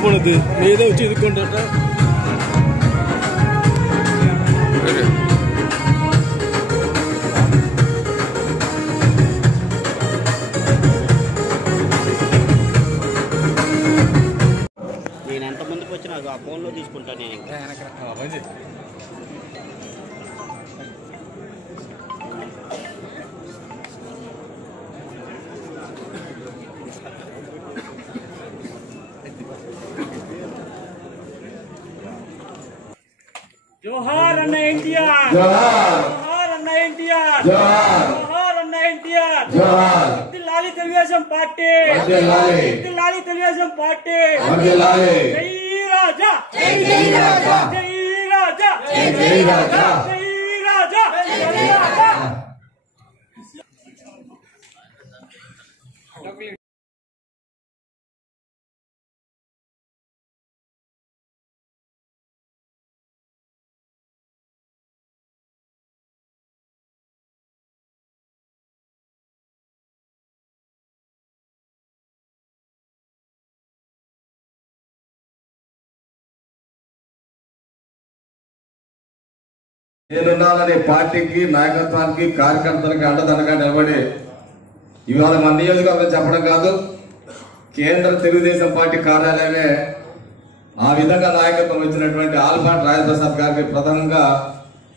లాభం ఉంది మీదే వచ్చి ఇదుకుంటారట నేను ఎంత ముందుకు వచ్చినా ఆ ఫోన్లో తీసుకుంటాను నేను जोहार अन्ना एनटीआर जोहार अन्ना एनटीआर जोहार अन्ना एनटीआर जोहार लाली తెలుగుదేశం పార్టీ लाली తెలుగుదేశం పార్టీ जय राजा जय राजा जय राजा जय राजा जय राजा जय राजा నేనున్నానని పార్టీకి నాయకత్వానికి కార్యకర్తలకి అండదండగా నిలబడి ఇవాళ మన నియోజకవర్గం చెప్పడం కాదు కేంద్ర తెలుగుదేశం పార్టీ కార్యాలయమే ఆ విధంగా నాయకత్వం ఇచ్చినటువంటి ఆల్పాటి రాజప్రసాద్ గారికి ప్రధానంగా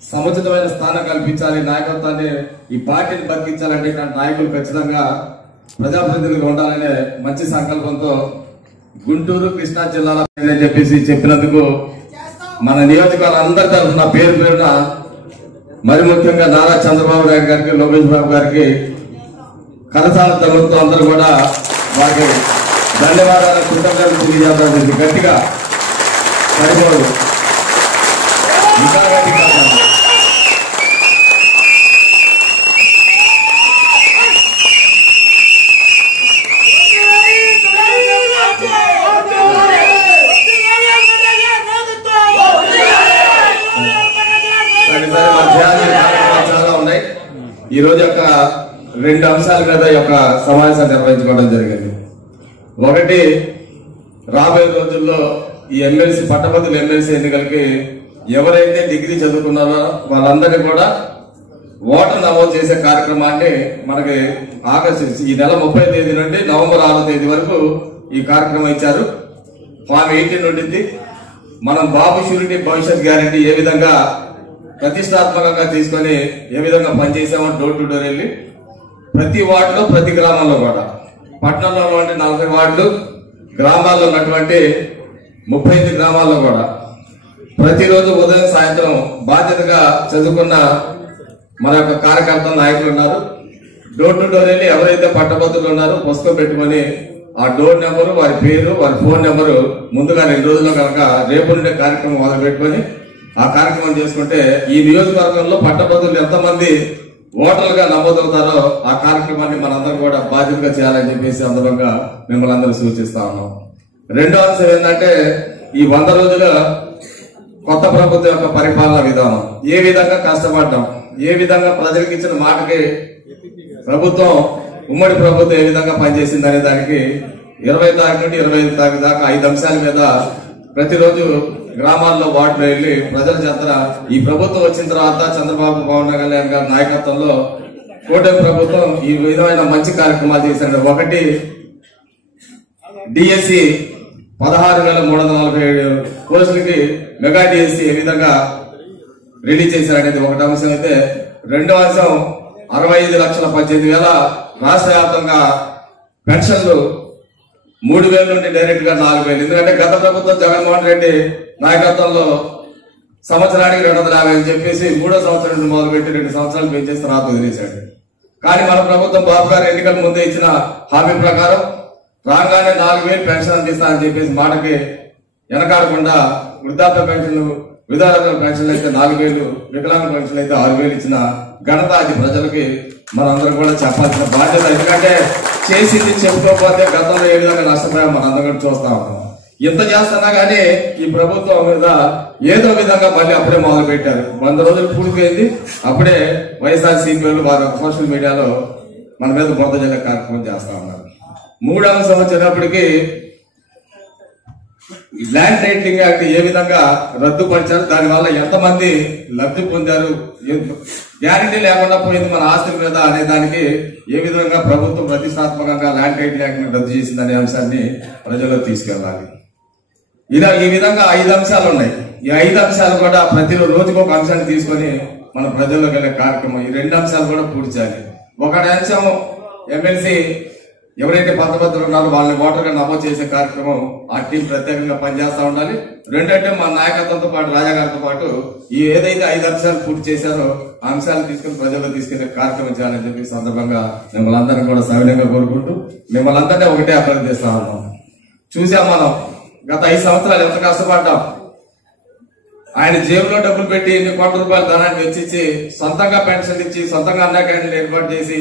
సముచితమైన స్థానం కల్పించాలి నాయకత్వాన్ని ఈ పార్టీని బతికించాలంటే ఇట్లాంటి నాయకులు ఖచ్చితంగా ప్రజాప్రతినిధులుగా ఉండాలనే మంచి సంకల్పంతో గుంటూరు కృష్ణా జిల్లాలో అని చెప్పేసి చెప్పినందుకు మన నియోజకవర్గం అందరి తరఫున పేరు పేరున మరి ముఖ్యంగా నారా చంద్రబాబు నాయుడు గారికి లోకేష్ బాబు గారికి కరసాల తగులుతో అందరూ కూడా వారికి ధన్యవాదాలు కృతజ్ఞతలు తెలియజేద్దాం గట్టిగా సరిపోదు ఇంకా గట్టిగా చాలా ఉన్నాయి. ఈ రోజు యొక్క 2 అంశాల మీద ఈ యొక్క సమావేశం నిర్వహించుకోవడం జరిగింది. ఒకటి, రాబోయే రోజుల్లో ఈ ఎమ్మెల్సీ పట్టభద్రుల ఎమ్మెల్సీ ఎన్నికలకి ఎవరైతే డిగ్రీ చదువుకున్నారో వాళ్ళందరినీ కూడా ఓటర్ నమోదు చేసే కార్యక్రమాన్ని మనకి ఆగస్టు ఈ నెల 30వ తేదీ నుండి నవంబర్ 6వ తేదీ వరకు ఈ కార్యక్రమం ఇచ్చారు. ఫామ్ 18 ఉండింది. మనం బాబు షూరిటీ భవిష్యత్ గ్యారెంటీ ఏ విధంగా ప్రతిష్టాత్మకంగా తీసుకొని ఏ విధంగా పనిచేసామో డోర్ టు డోర్ వెళ్ళి ప్రతి వార్డులో ప్రతి గ్రామంలో కూడా పట్టణంలో ఉన్నటువంటి 40 వార్డులు గ్రామాల్లో ఉన్నటువంటి 35 గ్రామాల్లో కూడా ప్రతిరోజు ఉదయం సాయంత్రం బాధ్యతగా చదువుకున్న మన యొక్క కార్యకర్త నాయకులు ఉన్నారు. డోర్ టు డోర్ వెళ్ళి ఎవరైతే పట్టభద్రులు ఉన్నారో పుస్తకం పెట్టుకుని ఆ డోర్ నెంబరు, వారి పేరు, వారి ఫోన్ నెంబరు ముందుగా 2 రోజుల్లో కనుక రేపు నుండే కార్యక్రమం మొదలు పెట్టుకుని ఆ కార్యక్రమం చేసుకుంటే ఈ నియోజకవర్గంలో పట్టభద్రులు ఎంతమంది ఓటర్లుగా నమోదవుతారో ఆ కార్యక్రమాన్ని మనందరం కూడా బాధ్యతగా చేయాలని చెప్పేసి సందర్భంగా మిమ్మల్ని అందరూ సూచిస్తా ఉన్నాం. రెండో అంశం ఏంటంటే ఈ 100 రోజుల కొత్త ప్రభుత్వం యొక్క పరిపాలన విధానం ఏ విధంగా కష్టపడ్డాం, ఏ విధంగా ప్రజలకు ఇచ్చిన మాటకి ప్రభుత్వం ఉమ్మడి ప్రభుత్వం ఏ విధంగా పనిచేసింది అనే దానికి 20 తారీఖు నుండి 25 తారీఖు దాకా 5 అంశాల మీద ప్రతిరోజు గ్రామాల్లో వార్డులో వెళ్లి ప్రజల చేత ఈ ప్రభుత్వం వచ్చిన తర్వాత చంద్రబాబు పవన్ కళ్యాణ్ గారి నాయకత్వంలో కూటమి ప్రభుత్వం ఈ విధమైన మంచి కార్యక్రమాలు చేశారు. ఒకటి, డిఎస్సి 16,347 పోస్టులకి మెగా డిఎస్సి ఏ విధంగా రిలీజ్ చేశారనేది ఒకటి అంశం అయితే, రెండో అంశం 65,18,000 రాష్ట్ర వ్యాప్తంగా పెన్షన్లు 3,000 నుండి డైరెక్ట్ గా 4,000. ఎందుకంటే గత ప్రభుత్వం జగన్మోహన్ రెడ్డి నాయకత్వంలో సంవత్సరానికి 250 అని చెప్పేసి 3వ సంవత్సరం నుండి మొదలుపెట్టి 2 సంవత్సరాలు పెంచేసి తర్వాత వదిలేశాడు. కానీ మన ప్రభుత్వం బాబు గారు ఎన్నికల ముందే ఇచ్చిన హామీ ప్రకారం రాగానే 4,000 పెన్షన్ అందిస్తానని చెప్పేసి మాటకి వెనకాడకుండా వృద్ధాప్య పెన్షన్లు, విధాన పెన్షన్లు అయితే 4,000, వికలాంగ పెన్షన్లు అయితే 6,000 ఇచ్చిన ఘనత అది ప్రజలకి మనందరం కూడా చెప్పాల్సిన బాధ్యత. ఎందుకంటే చేసింది చెప్పుకోకపోతే గతంలో ఏ విధంగా నష్టపోయాం మనందరం కూడా చూస్తా ఉన్నాం. ఇంత చేస్తున్నా గానీ ఈ ప్రభుత్వం మీద ఏదో విధంగా మళ్ళీ అప్పుడే మొదలు పెట్టారు. 100 రోజులు పూర్తయింది, అప్పుడే వైఎస్ఆర్సీపీ వాళ్ళు వారి సోషల్ మీడియాలో మన మీద బురద జల్లే కార్యక్రమం చేస్తా ఉన్నారు. 3వ అంశం వచ్చేటప్పటికి ల్యాండ్ టైటిలింగ్ యాక్ట్ ఏ విధంగా రద్దుపరిచారు, దానివల్ల ఎంతమంది లబ్ధి పొందారు, గ్యారంటీ లేకుండా పోయింది మన ఆస్తుల మీద అనే దానికి ఏ విధంగా ప్రభుత్వం ప్రతిష్టాత్మకంగా ల్యాండ్ టైటిలింగ్ యాక్ట్ ని రద్దు చేసిందనే అంశాన్ని ప్రజల్లో తీసుకెళ్లాలి. ఇలా ఈ విధంగా 5 అంశాలు ఉన్నాయి. ఈ 5 అంశాలు కూడా ప్రతి రోజుకు ఒక అంశాన్ని తీసుకొని మన ప్రజల్లోకి వెళ్ళే కార్యక్రమం. ఈ 2 అంశాలు కూడా పూర్తి చేయాలి. ఒకటి అంశం ఎమ్మెల్సీ ఎవరైతే పత్రభద్రులు ఉన్నారో వాళ్ళని ఓటర్గా నమోదు చేసే కార్యక్రమం ఆ టీం ప్రత్యేకంగా పనిచేస్తా ఉండాలి. రెండంటే మన నాయకత్వంతో పాటు రాజాగారితో పాటు ఈ ఏదైతే 5 అంశాలు పూర్తి చేశారో ఆ అంశాలను తీసుకుని ప్రజల్లో తీసుకెళ్లే కార్యక్రమం చేయాలని చెప్పి సందర్భంగా మిమ్మల్ని అందరినీ కూడా సవినయంగా కోరుకుంటూ మిమ్మల్ని అందరినీ ఒకటే అభ్యర్థిస్తా ఉన్నాం. చూసాం మనం గత 5 సంవత్సరాలు ఎంత కష్టపడ్డాం. ఆయన జేబులో డబ్బులు పెట్టి ఎన్ని కోట్ల రూపాయల ధనాన్ని వెచ్చించి సొంతంగా పెన్షన్ ఇచ్చి సొంతంగా అన్నా క్యాంటీన్లు ఏర్పాటు చేసి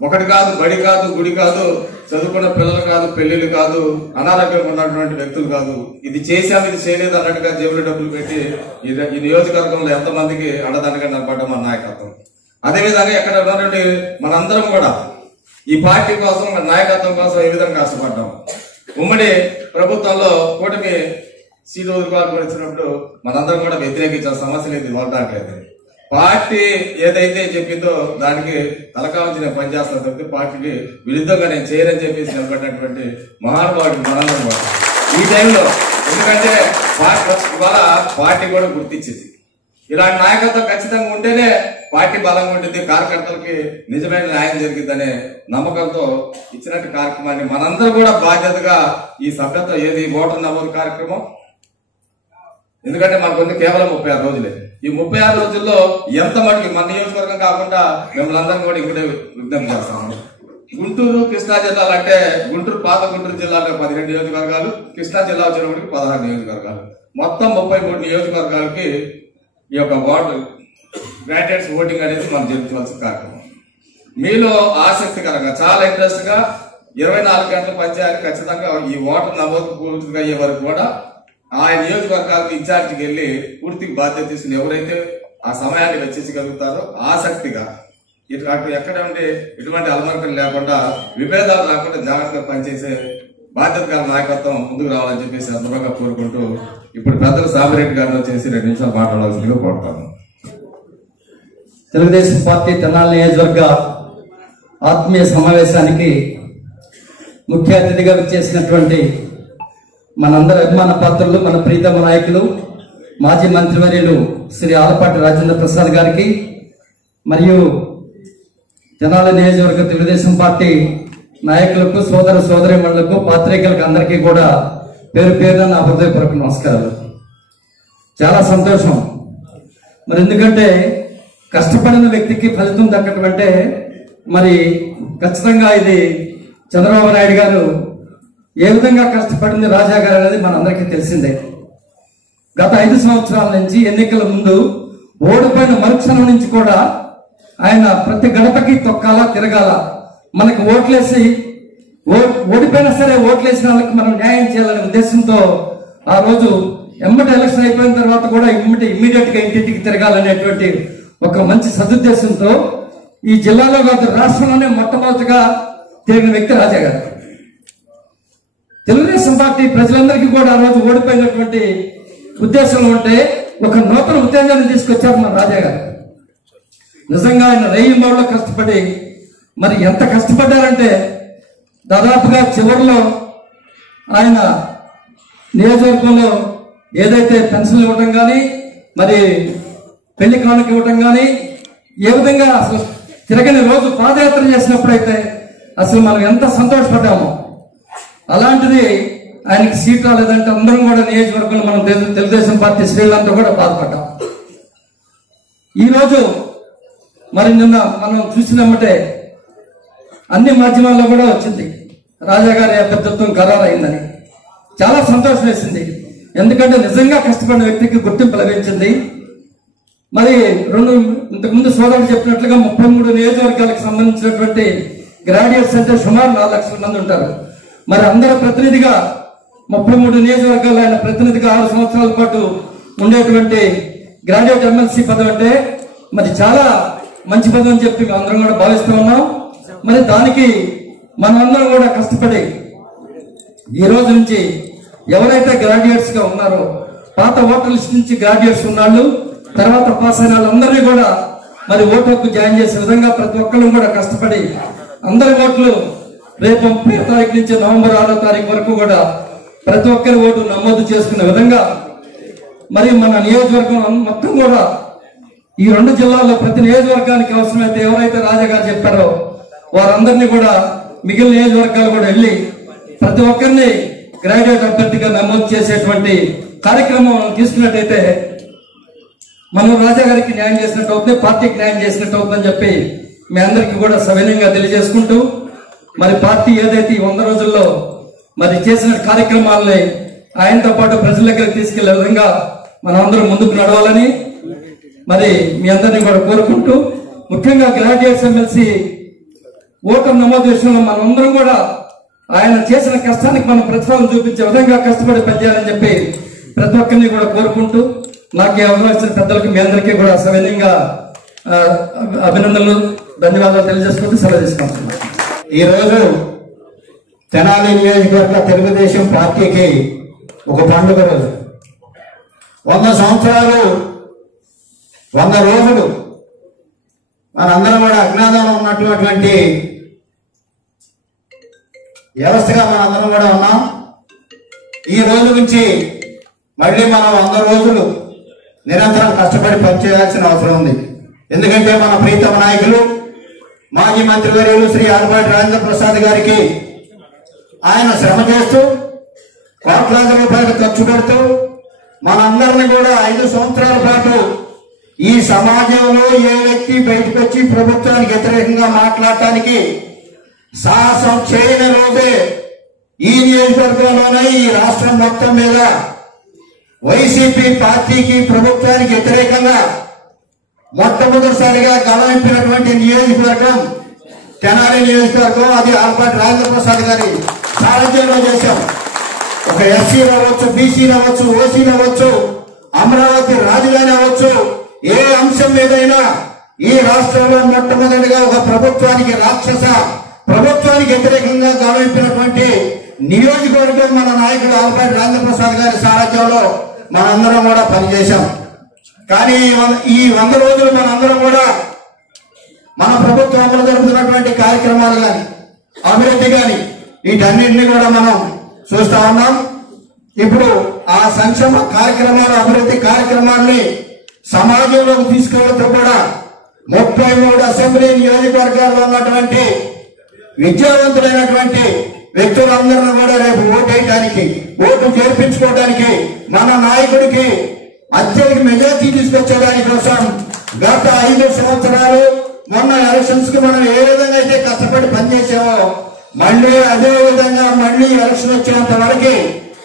ఒకటి కాదు, బడి కాదు, గుడి కాదు, చదువుకున్న పిల్లలు కాదు, పెళ్లిళ్ళు కాదు, అనారోగ్యంగా ఉన్నటువంటి వ్యక్తులు కాదు, ఇది చేశాం ఇది చేయలేదు అన్నట్టుగా జేబులో డబ్బులు పెట్టి ఈ నియోజకవర్గంలో ఎంతమందికి అండదండగా నిలబడ్డాం మన నాయకత్వం. అదేవిధంగా ఎక్కడ ఉన్నటువంటి మనందరం కూడా ఈ పార్టీ కోసం మన నాయకత్వం కోసం ఏ విధంగా కష్టపడ్డాం. ఉమ్మడి ప్రభుత్వంలో కూటమి సీటు వదులుకోవాలని వచ్చినప్పుడు మనందరం కూడా వ్యతిరేకించిన సమస్య లేదు, వదలట్లేదు. పార్టీ ఏదైతే చెప్పిందో దానికి తలకావంచి పనిచేస్తాను తప్పితే పార్టీకి విరుద్ధంగా నేను చేయనని చెప్పేసి నిలబడినటువంటి మహానుభావుడు మనందరం కూడా ఈ టైంలో. ఎందుకంటే ఇవాళ పార్టీ కూడా గుర్తించింది. ఇలాంటి నాయకత్వం ఖచ్చితంగా ఉంటేనే పార్టీ బలంగా ఉంటుంది, కార్యకర్తలకి నిజమైన న్యాయం జరిగిందనే నమ్మకంతో ఇచ్చినట్టు కార్యక్రమాన్ని మనందరూ కూడా బాధ్యతగా ఈ సభ్యత్వం ఏది ఓటర్ నమోదు కార్యక్రమం. ఎందుకంటే మనకు కేవలం 36 రోజులే. ఈ 36 రోజుల్లో ఎంత మటుకు మన నియోజకవర్గం కాకుండా మిమ్మల్ని అందరం కూడా ఇక్కడే విజ్ఞప్తి చేస్తాము. గుంటూరు కృష్ణా జిల్లాలు అంటే గుంటూరు పాత గుంటూరు జిల్లాలో 12 నియోజకవర్గాలు, కృష్ణా జిల్లా వచ్చినప్పటికి 16 నియోజకవర్గాలు, మొత్తం 33 నియోజకవర్గాలకి ఈ యొక్క గ్రాడ్యుయేట్స్ ఓటింగ్ అనేది మనం జరుపుకోవాల్సిన కార్యక్రమం. మీలో ఆసక్తికరంగా చాలా ఇంట్రెస్ట్ గా 24 గంటల పనిచేయాలి. ఖచ్చితంగా ఈ ఓటర్ నమోదు పూర్తిగా అయ్యే వరకు కూడా ఆ నియోజకవర్గాలకు ఇన్ఛార్జికి వెళ్లి పూర్తిగా బాధ్యత తీసుకుని ఎవరైతే ఆ సమయాన్ని వెచ్చించగలుగుతారో ఆసక్తిగా ఎక్కడ ఉంటే ఎటువంటి అలమరకలు లేకుండా విభేదాలు లేకుండా జాగ్రత్తగా పనిచేసే బాధ్యత గల నాయకత్వం ముందుకు రావాలని చెప్పేసి సందర్భంగా కోరుకుంటూ ఇప్పుడు పెద్దలు సామిరెడ్డి గారిని వచ్చేసి 2 నిమిషాలు మాట్లాడాల్సిందిగా కోరుతాను. తెలుగుదేశం పార్టీ తెనాలి నియోజకవర్గ ఆత్మీయ సమావేశానికి ముఖ్య అతిథిగా విచ్చేసినటువంటి మనందరి అభిమాన పాత్రలు, మన ప్రీతమ నాయకులు, మాజీ మంత్రివర్యులు శ్రీ ఆలపాటి రాజేంద్ర ప్రసాద్ గారికి మరియు తెనాలి నియోజకవర్గ తెలుగుదేశం పార్టీ నాయకులకు, సోదర సోదరీమణులకు, పాత్రికేయులకు అందరికీ కూడా పేరు పేరున నా హృదయపూర్వక నమస్కారాలు. చాలా సంతోషం. మరి ఎందుకంటే కష్టపడిన వ్యక్తికి ఫలితం దక్కడం అంటే మరి ఖచ్చితంగా ఇది చంద్రబాబు నాయుడు గారు ఏ విధంగా కష్టపడింది రాజా గారు అనేది మనందరికీ తెలిసిందే. గత 5 సంవత్సరాల నుంచి ఎన్నికల ముందు ఓడిపోయిన మరుక్షణం నుంచి కూడా ఆయన ప్రతి గడపకి తొక్కాలా, తిరగాల, మనకి ఓట్లేసి ఓడిపోయినా సరే ఓట్లేసిన వాళ్ళకి మనం న్యాయం చేయాలనే ఉద్దేశంతో ఆ రోజు ఎమ్మటి ఎలక్షన్ అయిపోయిన తర్వాత కూడా ఇమ్మీడియట్ గా ఇంటింటికి తిరగాలనేటువంటి ఒక మంచి సదుద్దేశంతో ఈ జిల్లాలో కాదు రాష్ట్రంలోనే మొట్టమొదటిగా తిరిగిన వ్యక్తి రాజా గారు. తెలుగుదేశం పార్టీ ప్రజలందరికీ కూడా ఆ రోజు ఓడిపోయినటువంటి ఉద్దేశంలో ఉంటే ఒక నూతన ఉత్తేజాన్ని తీసుకొచ్చారు మన రాజా గారు. నిజంగా ఆయన రేయింబౌల్లో కష్టపడి మరి ఎంత కష్టపడ్డారంటే దాదాపుగా చివరిలో ఆయన నియోజకవర్గంలో ఏదైతే పెన్షన్లు ఇవ్వటం కానీ, మరి పెళ్లి కానుక ఇవ్వటం కానీ, ఏ విధంగా అసలు తిరగని రోజు పాదయాత్ర చేసినప్పుడైతే అసలు మనం ఎంత సంతోషపడ్డామో, అలాంటిది ఆయనకి సీట్ రాలేదంటే అందరం కూడా నియోజకవర్గంలో మనం తెలుగుదేశం పార్టీ శ్రేణులంతా కూడా బాధపడ్డాం. ఈరోజు మరి నిన్న మనం చూసినమ్మటే అన్ని మాధ్యమాల్లో కూడా వచ్చింది రాజా గారి అభ్యర్థిత్వం ఖరారైందని. చాలా సంతోషం వేసింది. ఎందుకంటే నిజంగా కష్టపడిన వ్యక్తికి గుర్తింపు లభించింది. మరి ఇంతకుముందు సోదరులు చెప్పినట్లుగా 33 నియోజకవర్గాలకు సంబంధించినటువంటి గ్రాడ్యుయేట్స్ అంటే సుమారు 4 లక్షల మంది ఉంటారు. మరి అందరూ ప్రతినిధిగా 33 నియోజకవర్గాల్లో ఆయన ప్రతినిధిగా 6 సంవత్సరాల పాటు ఉండేటువంటి గ్రాడ్యుయేట్ ఎమ్మెల్సీ పదవి అంటే మరి చాలా మంచి పదవి అని చెప్పి అందరం కూడా భావిస్తూ ఉన్నాం. మరి దానికి మనమందరం కూడా కష్టపడి ఈ రోజు నుంచి ఎవరైతే గ్రాడ్యుయేట్స్ గా ఉన్నారో పాత ఓటర్ లిస్ట్ నుంచి గ్రాడ్యుయేట్స్ ఉన్నాళ్ళు తర్వాత పాస్ అయిన వాళ్ళందరినీ కూడా మరి ఓటు హక్కు జాయిన్ చేసే విధంగా ప్రతి ఒక్కరు కూడా కష్టపడి అందరి ఓట్లు రేపు 30వ తారీఖు నుంచి నవంబర్ 6వ తారీఖు వరకు కూడా ప్రతి ఒక్కరి ఓటు నమోదు చేసుకునే విధంగా మరి మన నియోజకవర్గం మొత్తం కూడా ఈ 2 జిల్లాల్లో ప్రతి నియోజకవర్గానికి అవసరమైతే ఎవరైతే రాజా గారు చెప్పారో వారందరినీ కూడా మిగిలిన నియోజకవర్గాలు కూడా వెళ్ళి ప్రతి ఒక్కరిని గ్రాడ్యుయేట్ అభ్యర్థిగా నమోదు చేసేటువంటి కార్యక్రమం తీసుకున్నట్టయితే మనం రాజా గారికి న్యాయం చేసినట్టు అవుతుంది, పార్టీకి న్యాయం చేసినట్టు అవుతుందని చెప్పి మీ అందరికీ కూడా సవినయంగా తెలియజేసుకుంటూ మరి పార్టీ ఏదైతే 100 రోజుల్లో మరి చేసిన కార్యక్రమాలని ఆయనతో పాటు ప్రజల దగ్గరికి తీసుకెళ్లే విధంగా మనం అందరం ముందుకు నడవాలని మరి మీ అందరినీ కూడా కోరుకుంటూ ముఖ్యంగా గ్రాడ్యుయేట్స్ ఎమ్మెల్సీ ఓటర్ నమోదు విషయంలో మనందరం కూడా ఆయన చేసిన కష్టానికి మనం ప్రతిఫలం చూపించే విధంగా కష్టపడి పనిచేయాలని చెప్పి ప్రతి ఒక్కరిని కూడా కోరుకుంటూ నాకు ఈ అవకాశం పెద్దలకు మీ అందరికీ కూడా సవినయంగా అభినందనలు ధన్యవాదాలు తెలియజేసుకుంటూ సెలవు తీసుకుంటున్నాను. ఈ రోజు తెనాలి నియోజకవర్గ తెలుగుదేశం పార్టీకి ఒక పండుగ రోజు. 100 సంవత్సరాలు 100 రోజులు మనందరం కూడా అజ్ఞానంలో ఉన్నటువంటి వ్యవస్థగా మనందరం కూడా ఉన్నాం. ఈ రోజు నుంచి మళ్ళీ మనం 100 రోజులు నిరంతరం కష్టపడి పనిచేయాల్సిన అవసరం ఉంది. ఎందుకంటే మన ప్రీతమ నాయకులు మాజీ మంత్రివర్యులు శ్రీ ఆలపాటి రాజేంద్ర ప్రసాద్ గారికి ఆయన శ్రమ చేస్తూ కోట్లాది రూపాయలు ఖర్చు పెడుతూ మనందరినీ కూడా 5 సంవత్సరాల పాటు ఈ సమాజంలో ఏ వ్యక్తి బయటకు వచ్చి ప్రభుత్వానికి వ్యతిరేకంగా మాట్లాడటానికి సాహసం చేయని రోజే ఈ నియోజకవర్గంలోనే ఈ రాష్ట్రం మొత్తం మీద వైసీపీ పార్టీకి ప్రభుత్వానికి వ్యతిరేకంగా మొట్టమొదటిసారిగా గమనించినటువంటి నియోజకవర్గం తెనాలి నియోజకవర్గం. అది ఆలపాటి రాజేంద్ర ప్రసాద్ గారి సారథ్యంలో చేశాం. ఒక ఎస్సీలు అవ్వచ్చు, బీసీలు అవ్వచ్చు, ఓసీలు అవ్వచ్చు, అమరావతి రాజధాని అవ్వచ్చు, ఏ అంశం మీదైనా ఈ రాష్ట్రంలో మొట్టమొదటిగా ఒక ప్రభుత్వానికి ప్రభుత్వానికి వ్యతిరేకంగా గమనించినటువంటి నియోజకవర్గం మన నాయకుడు ఆలపాటి రాజేంద్ర ప్రసాద్ గారి సారథ్యంలో మనందరం కూడా పనిచేశాం. కానీ ఈ 100 రోజులు మనందరం కూడా మన ప్రభుత్వం అమలు జరుపుతున్నటువంటి కార్యక్రమాలు కానీ అభివృద్ధి కానీ వీటన్నింటినీ కూడా మనం చూస్తా ఉన్నాం. ఇప్పుడు ఆ సంక్షేమ కార్యక్రమాలు, అభివృద్ధి కార్యక్రమాల్ని సమాజంలోకి తీసుకెళ్తూ కూడా 33 అసెంబ్లీ నియోజకవర్గాల్లో ఉన్నటువంటి విద్యావంతులైనటువంటి వ్యక్తులందరినీ కూడా రేపు ఓటు చేర్పించుకోవడానికి మన నాయకుడికి అత్యధిక మెజార్టీ తీసుకొచ్చేదాని కోసం గత 5 సంవత్సరాలు మొన్న ఎలక్షన్స్ కి మనం ఏ విధంగా అయితే కష్టపడి పనిచేసామో మళ్ళీ అదే విధంగా మళ్ళీ ఎలక్షన్ వచ్చేంత వరకు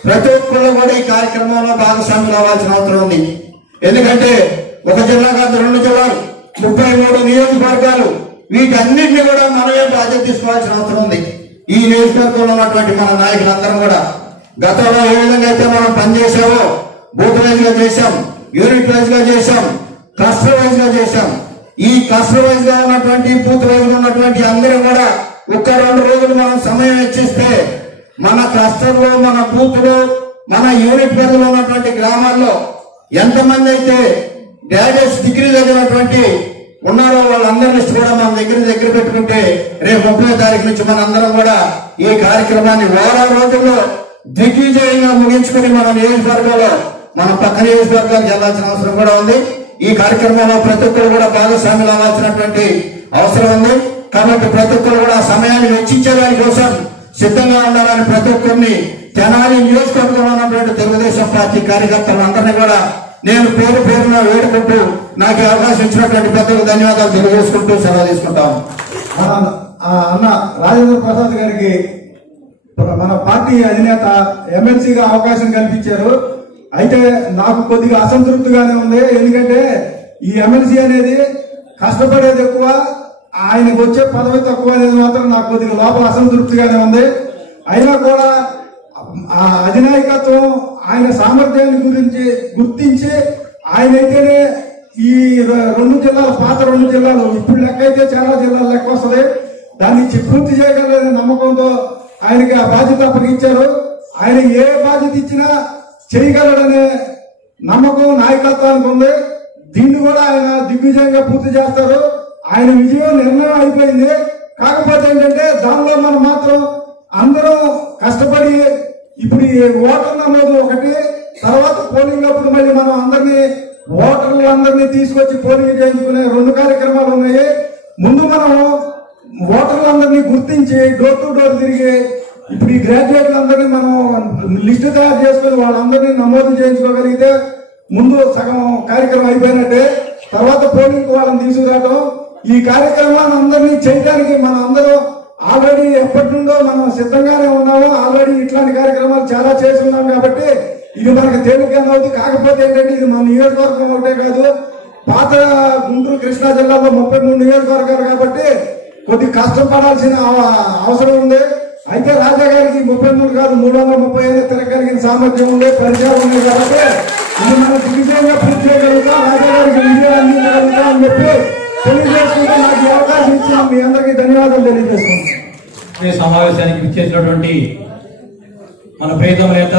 ప్రతి ఒక్కరు కూడా ఈ కార్యక్రమంలో భాగస్వాములు అవ్వాల్సిన అవసరం ఉంది. ఎందుకంటే ఒక జిల్లా కాదు, 2 జిల్లాలు, 33 నియోజకవర్గాలు, వీటన్నింటినీ కూడా మనమే బాధ్యత తీసుకోవాల్సిన అవసరం ఉంది. ఈ నియోజకవర్గంలో ఉన్నటువంటి మన నాయకులందరం కూడా గతంలో ఏ విధంగా అయితే మనం పనిచేసామో బూత్ వైజ్ గా చేశాం, యూనిట్ వైజ్ గా చేశాం, క్లస్టర్ వైజ్ గా చేశాం. ఈ క్లస్టర్ వైజ్ గా ఉన్నటువంటి బూత్ వైజ్ గా ఉన్నటువంటి అందరూ కూడా 1-2 రోజులు మనం సమయం ఇచ్చిస్తే మన క్లస్టర్ లో, మన బూత్ లో, మన యూనిట్ పరిధిలో ఉన్నటువంటి గ్రామాల్లో ఎంతమంది అయితే గ్రాడ్యుయేట్స్ డిగ్రీ చదివినటువంటి ఉన్నారో వాళ్ళందరి లిస్ట్ కూడా మన దగ్గర పెట్టుకుంటే రేపు 30వ తారీఖు నుంచి మన అందరం కూడా ఈ కార్యక్రమాన్ని 100 రోజుల్లో దిగ్విజయంగా ముగించుకుని మన నియోజకవర్గంలో మన పక్క నియోజకవర్గాలకు వెళ్లాల్సిన అవసరం కూడా ఉంది. ఈ కార్యక్రమంలో ప్రతి ఒక్కరు కూడా భాగస్వాములు అవ్వాల్సినటువంటి అవసరం ఉంది. కాబట్టి ప్రతి ఒక్కరు కూడా సమయాన్ని వెచ్చించేదాని కోసం సిద్ధంగా ఉండాలని ప్రతి ఒక్కరిని తెనాలి నియోజకవర్గంలో ఉన్నటువంటి తెలుగుదేశం పార్టీ కార్యకర్తలందరినీ కూడా నేను పేరు పేరున వేడుకుంటూ నాకు అవకాశం ఇచ్చినటువంటి పెద్దలకు ధన్యవాదాలు తెలియజేసుకుంటూ సెలవు తీసుకుంటాము. అన్న రాజేంద్ర ప్రసాద్ గారికి మన పార్టీ అధినేత ఎమ్మెల్సీగా అవకాశం కల్పించారు. అయితే నాకు కొద్దిగా అసంతృప్తిగానే ఉంది. ఎందుకంటే ఈ ఎమ్మెల్సీ అనేది కష్టపడేది ఎక్కువ, ఆయనకు వచ్చే పదవి తక్కువ అనేది మాత్రం నాకు కొద్దిగా లోపల అసంతృప్తిగానే ఉంది. అయినా కూడా ఆ అధినాయకత్వం ఆయన సామర్థ్యాన్ని గురించి గుర్తించి ఆయనైతేనే ఈ 2 జిల్లాలు, పాత 2 జిల్లాలు, ఇప్పుడు లెక్క అయితే చాలా జిల్లాలు లెక్క వస్తుంది, దాన్ని పూర్తి చేయగలనే నమ్మకంతో ఆయనకి ఆ బాధ్యత అప్పగించారు. ఆయన ఏ బాధ్యత ఇచ్చినా చేయగలడనే నమ్మకం నాయకత్వానికి ఉంది. దీన్ని కూడా ఆయన దిగ్విజయంగా పూర్తి చేస్తారు. ఆయన విజయం నిర్ణయం అయిపోయింది. కాకపోతే ఏంటంటే దానిలో మనం మాత్రం అందరం కష్టపడి ఇప్పుడు ఈ ఓటర్ నమోదు ఒకటి, తర్వాత పోలింగ్ అప్పుడు మళ్ళీ మనం అందరినీ ఓటర్లందరినీ తీసుకొచ్చి పోలింగ్ చేయించుకునే 2 కార్యక్రమాలు ఉన్నాయి. ముందు మనం ఓటర్లందరినీ గుర్తించి డోర్ టు డోర్ తిరిగి ఇప్పుడు ఈ గ్రాడ్యుయేట్లందరినీ మనం లిస్టు తయారు చేసుకుని వాళ్ళందరినీ నమోదు చేయించుకోగలిగితే ముందు సగం కార్యక్రమం అయిపోయినట్టే. తర్వాత పోలింగ్ వాళ్ళని తీసుకురావడం, ఈ కార్యక్రమాన్ని అందరినీ చేయడానికి మనం అందరూ ఆల్రెడీ ఎప్పటి నుండో మనం సిద్ధంగానే ఉన్నాము. ఆల్రెడీ ఇట్లాంటి కార్యక్రమాలు చాలా చేసి ఉన్నాం కాబట్టి ఇది మనకు తేలికగా అవుతుంది. కాకపోతే ఏంటంటే ఇది మన నియోజకవర్గం ఒకటే కాదు, పాత గుంటూరు కృష్ణా జిల్లాలో 33 నియోజకవర్గాలు కాబట్టి కొద్ది కష్టం పడాల్సిన అవసరం ఉంది. అయితే రాజా గారికి 33 కాదు 335 తిరగలిగిన సామర్థ్యం ఉంది, పరిచయాలు ఉన్నాయి కాబట్టి ఇది మనం దిగ్విజయంగా పూర్తి చేయగలుగుతాం, రాజా గారికి విజయాలు అందించగలుగుతాం అని చెప్పి తెలియజేసుకుంటే నాకు ఈ అవకాశం ఇచ్చిన మీ అందరికీ ధన్యవాదాలు తెలియజేసుకుంటాం. ఈ సమావేశానికి విచ్చేసినటువంటి మన ప్రియతమ నేత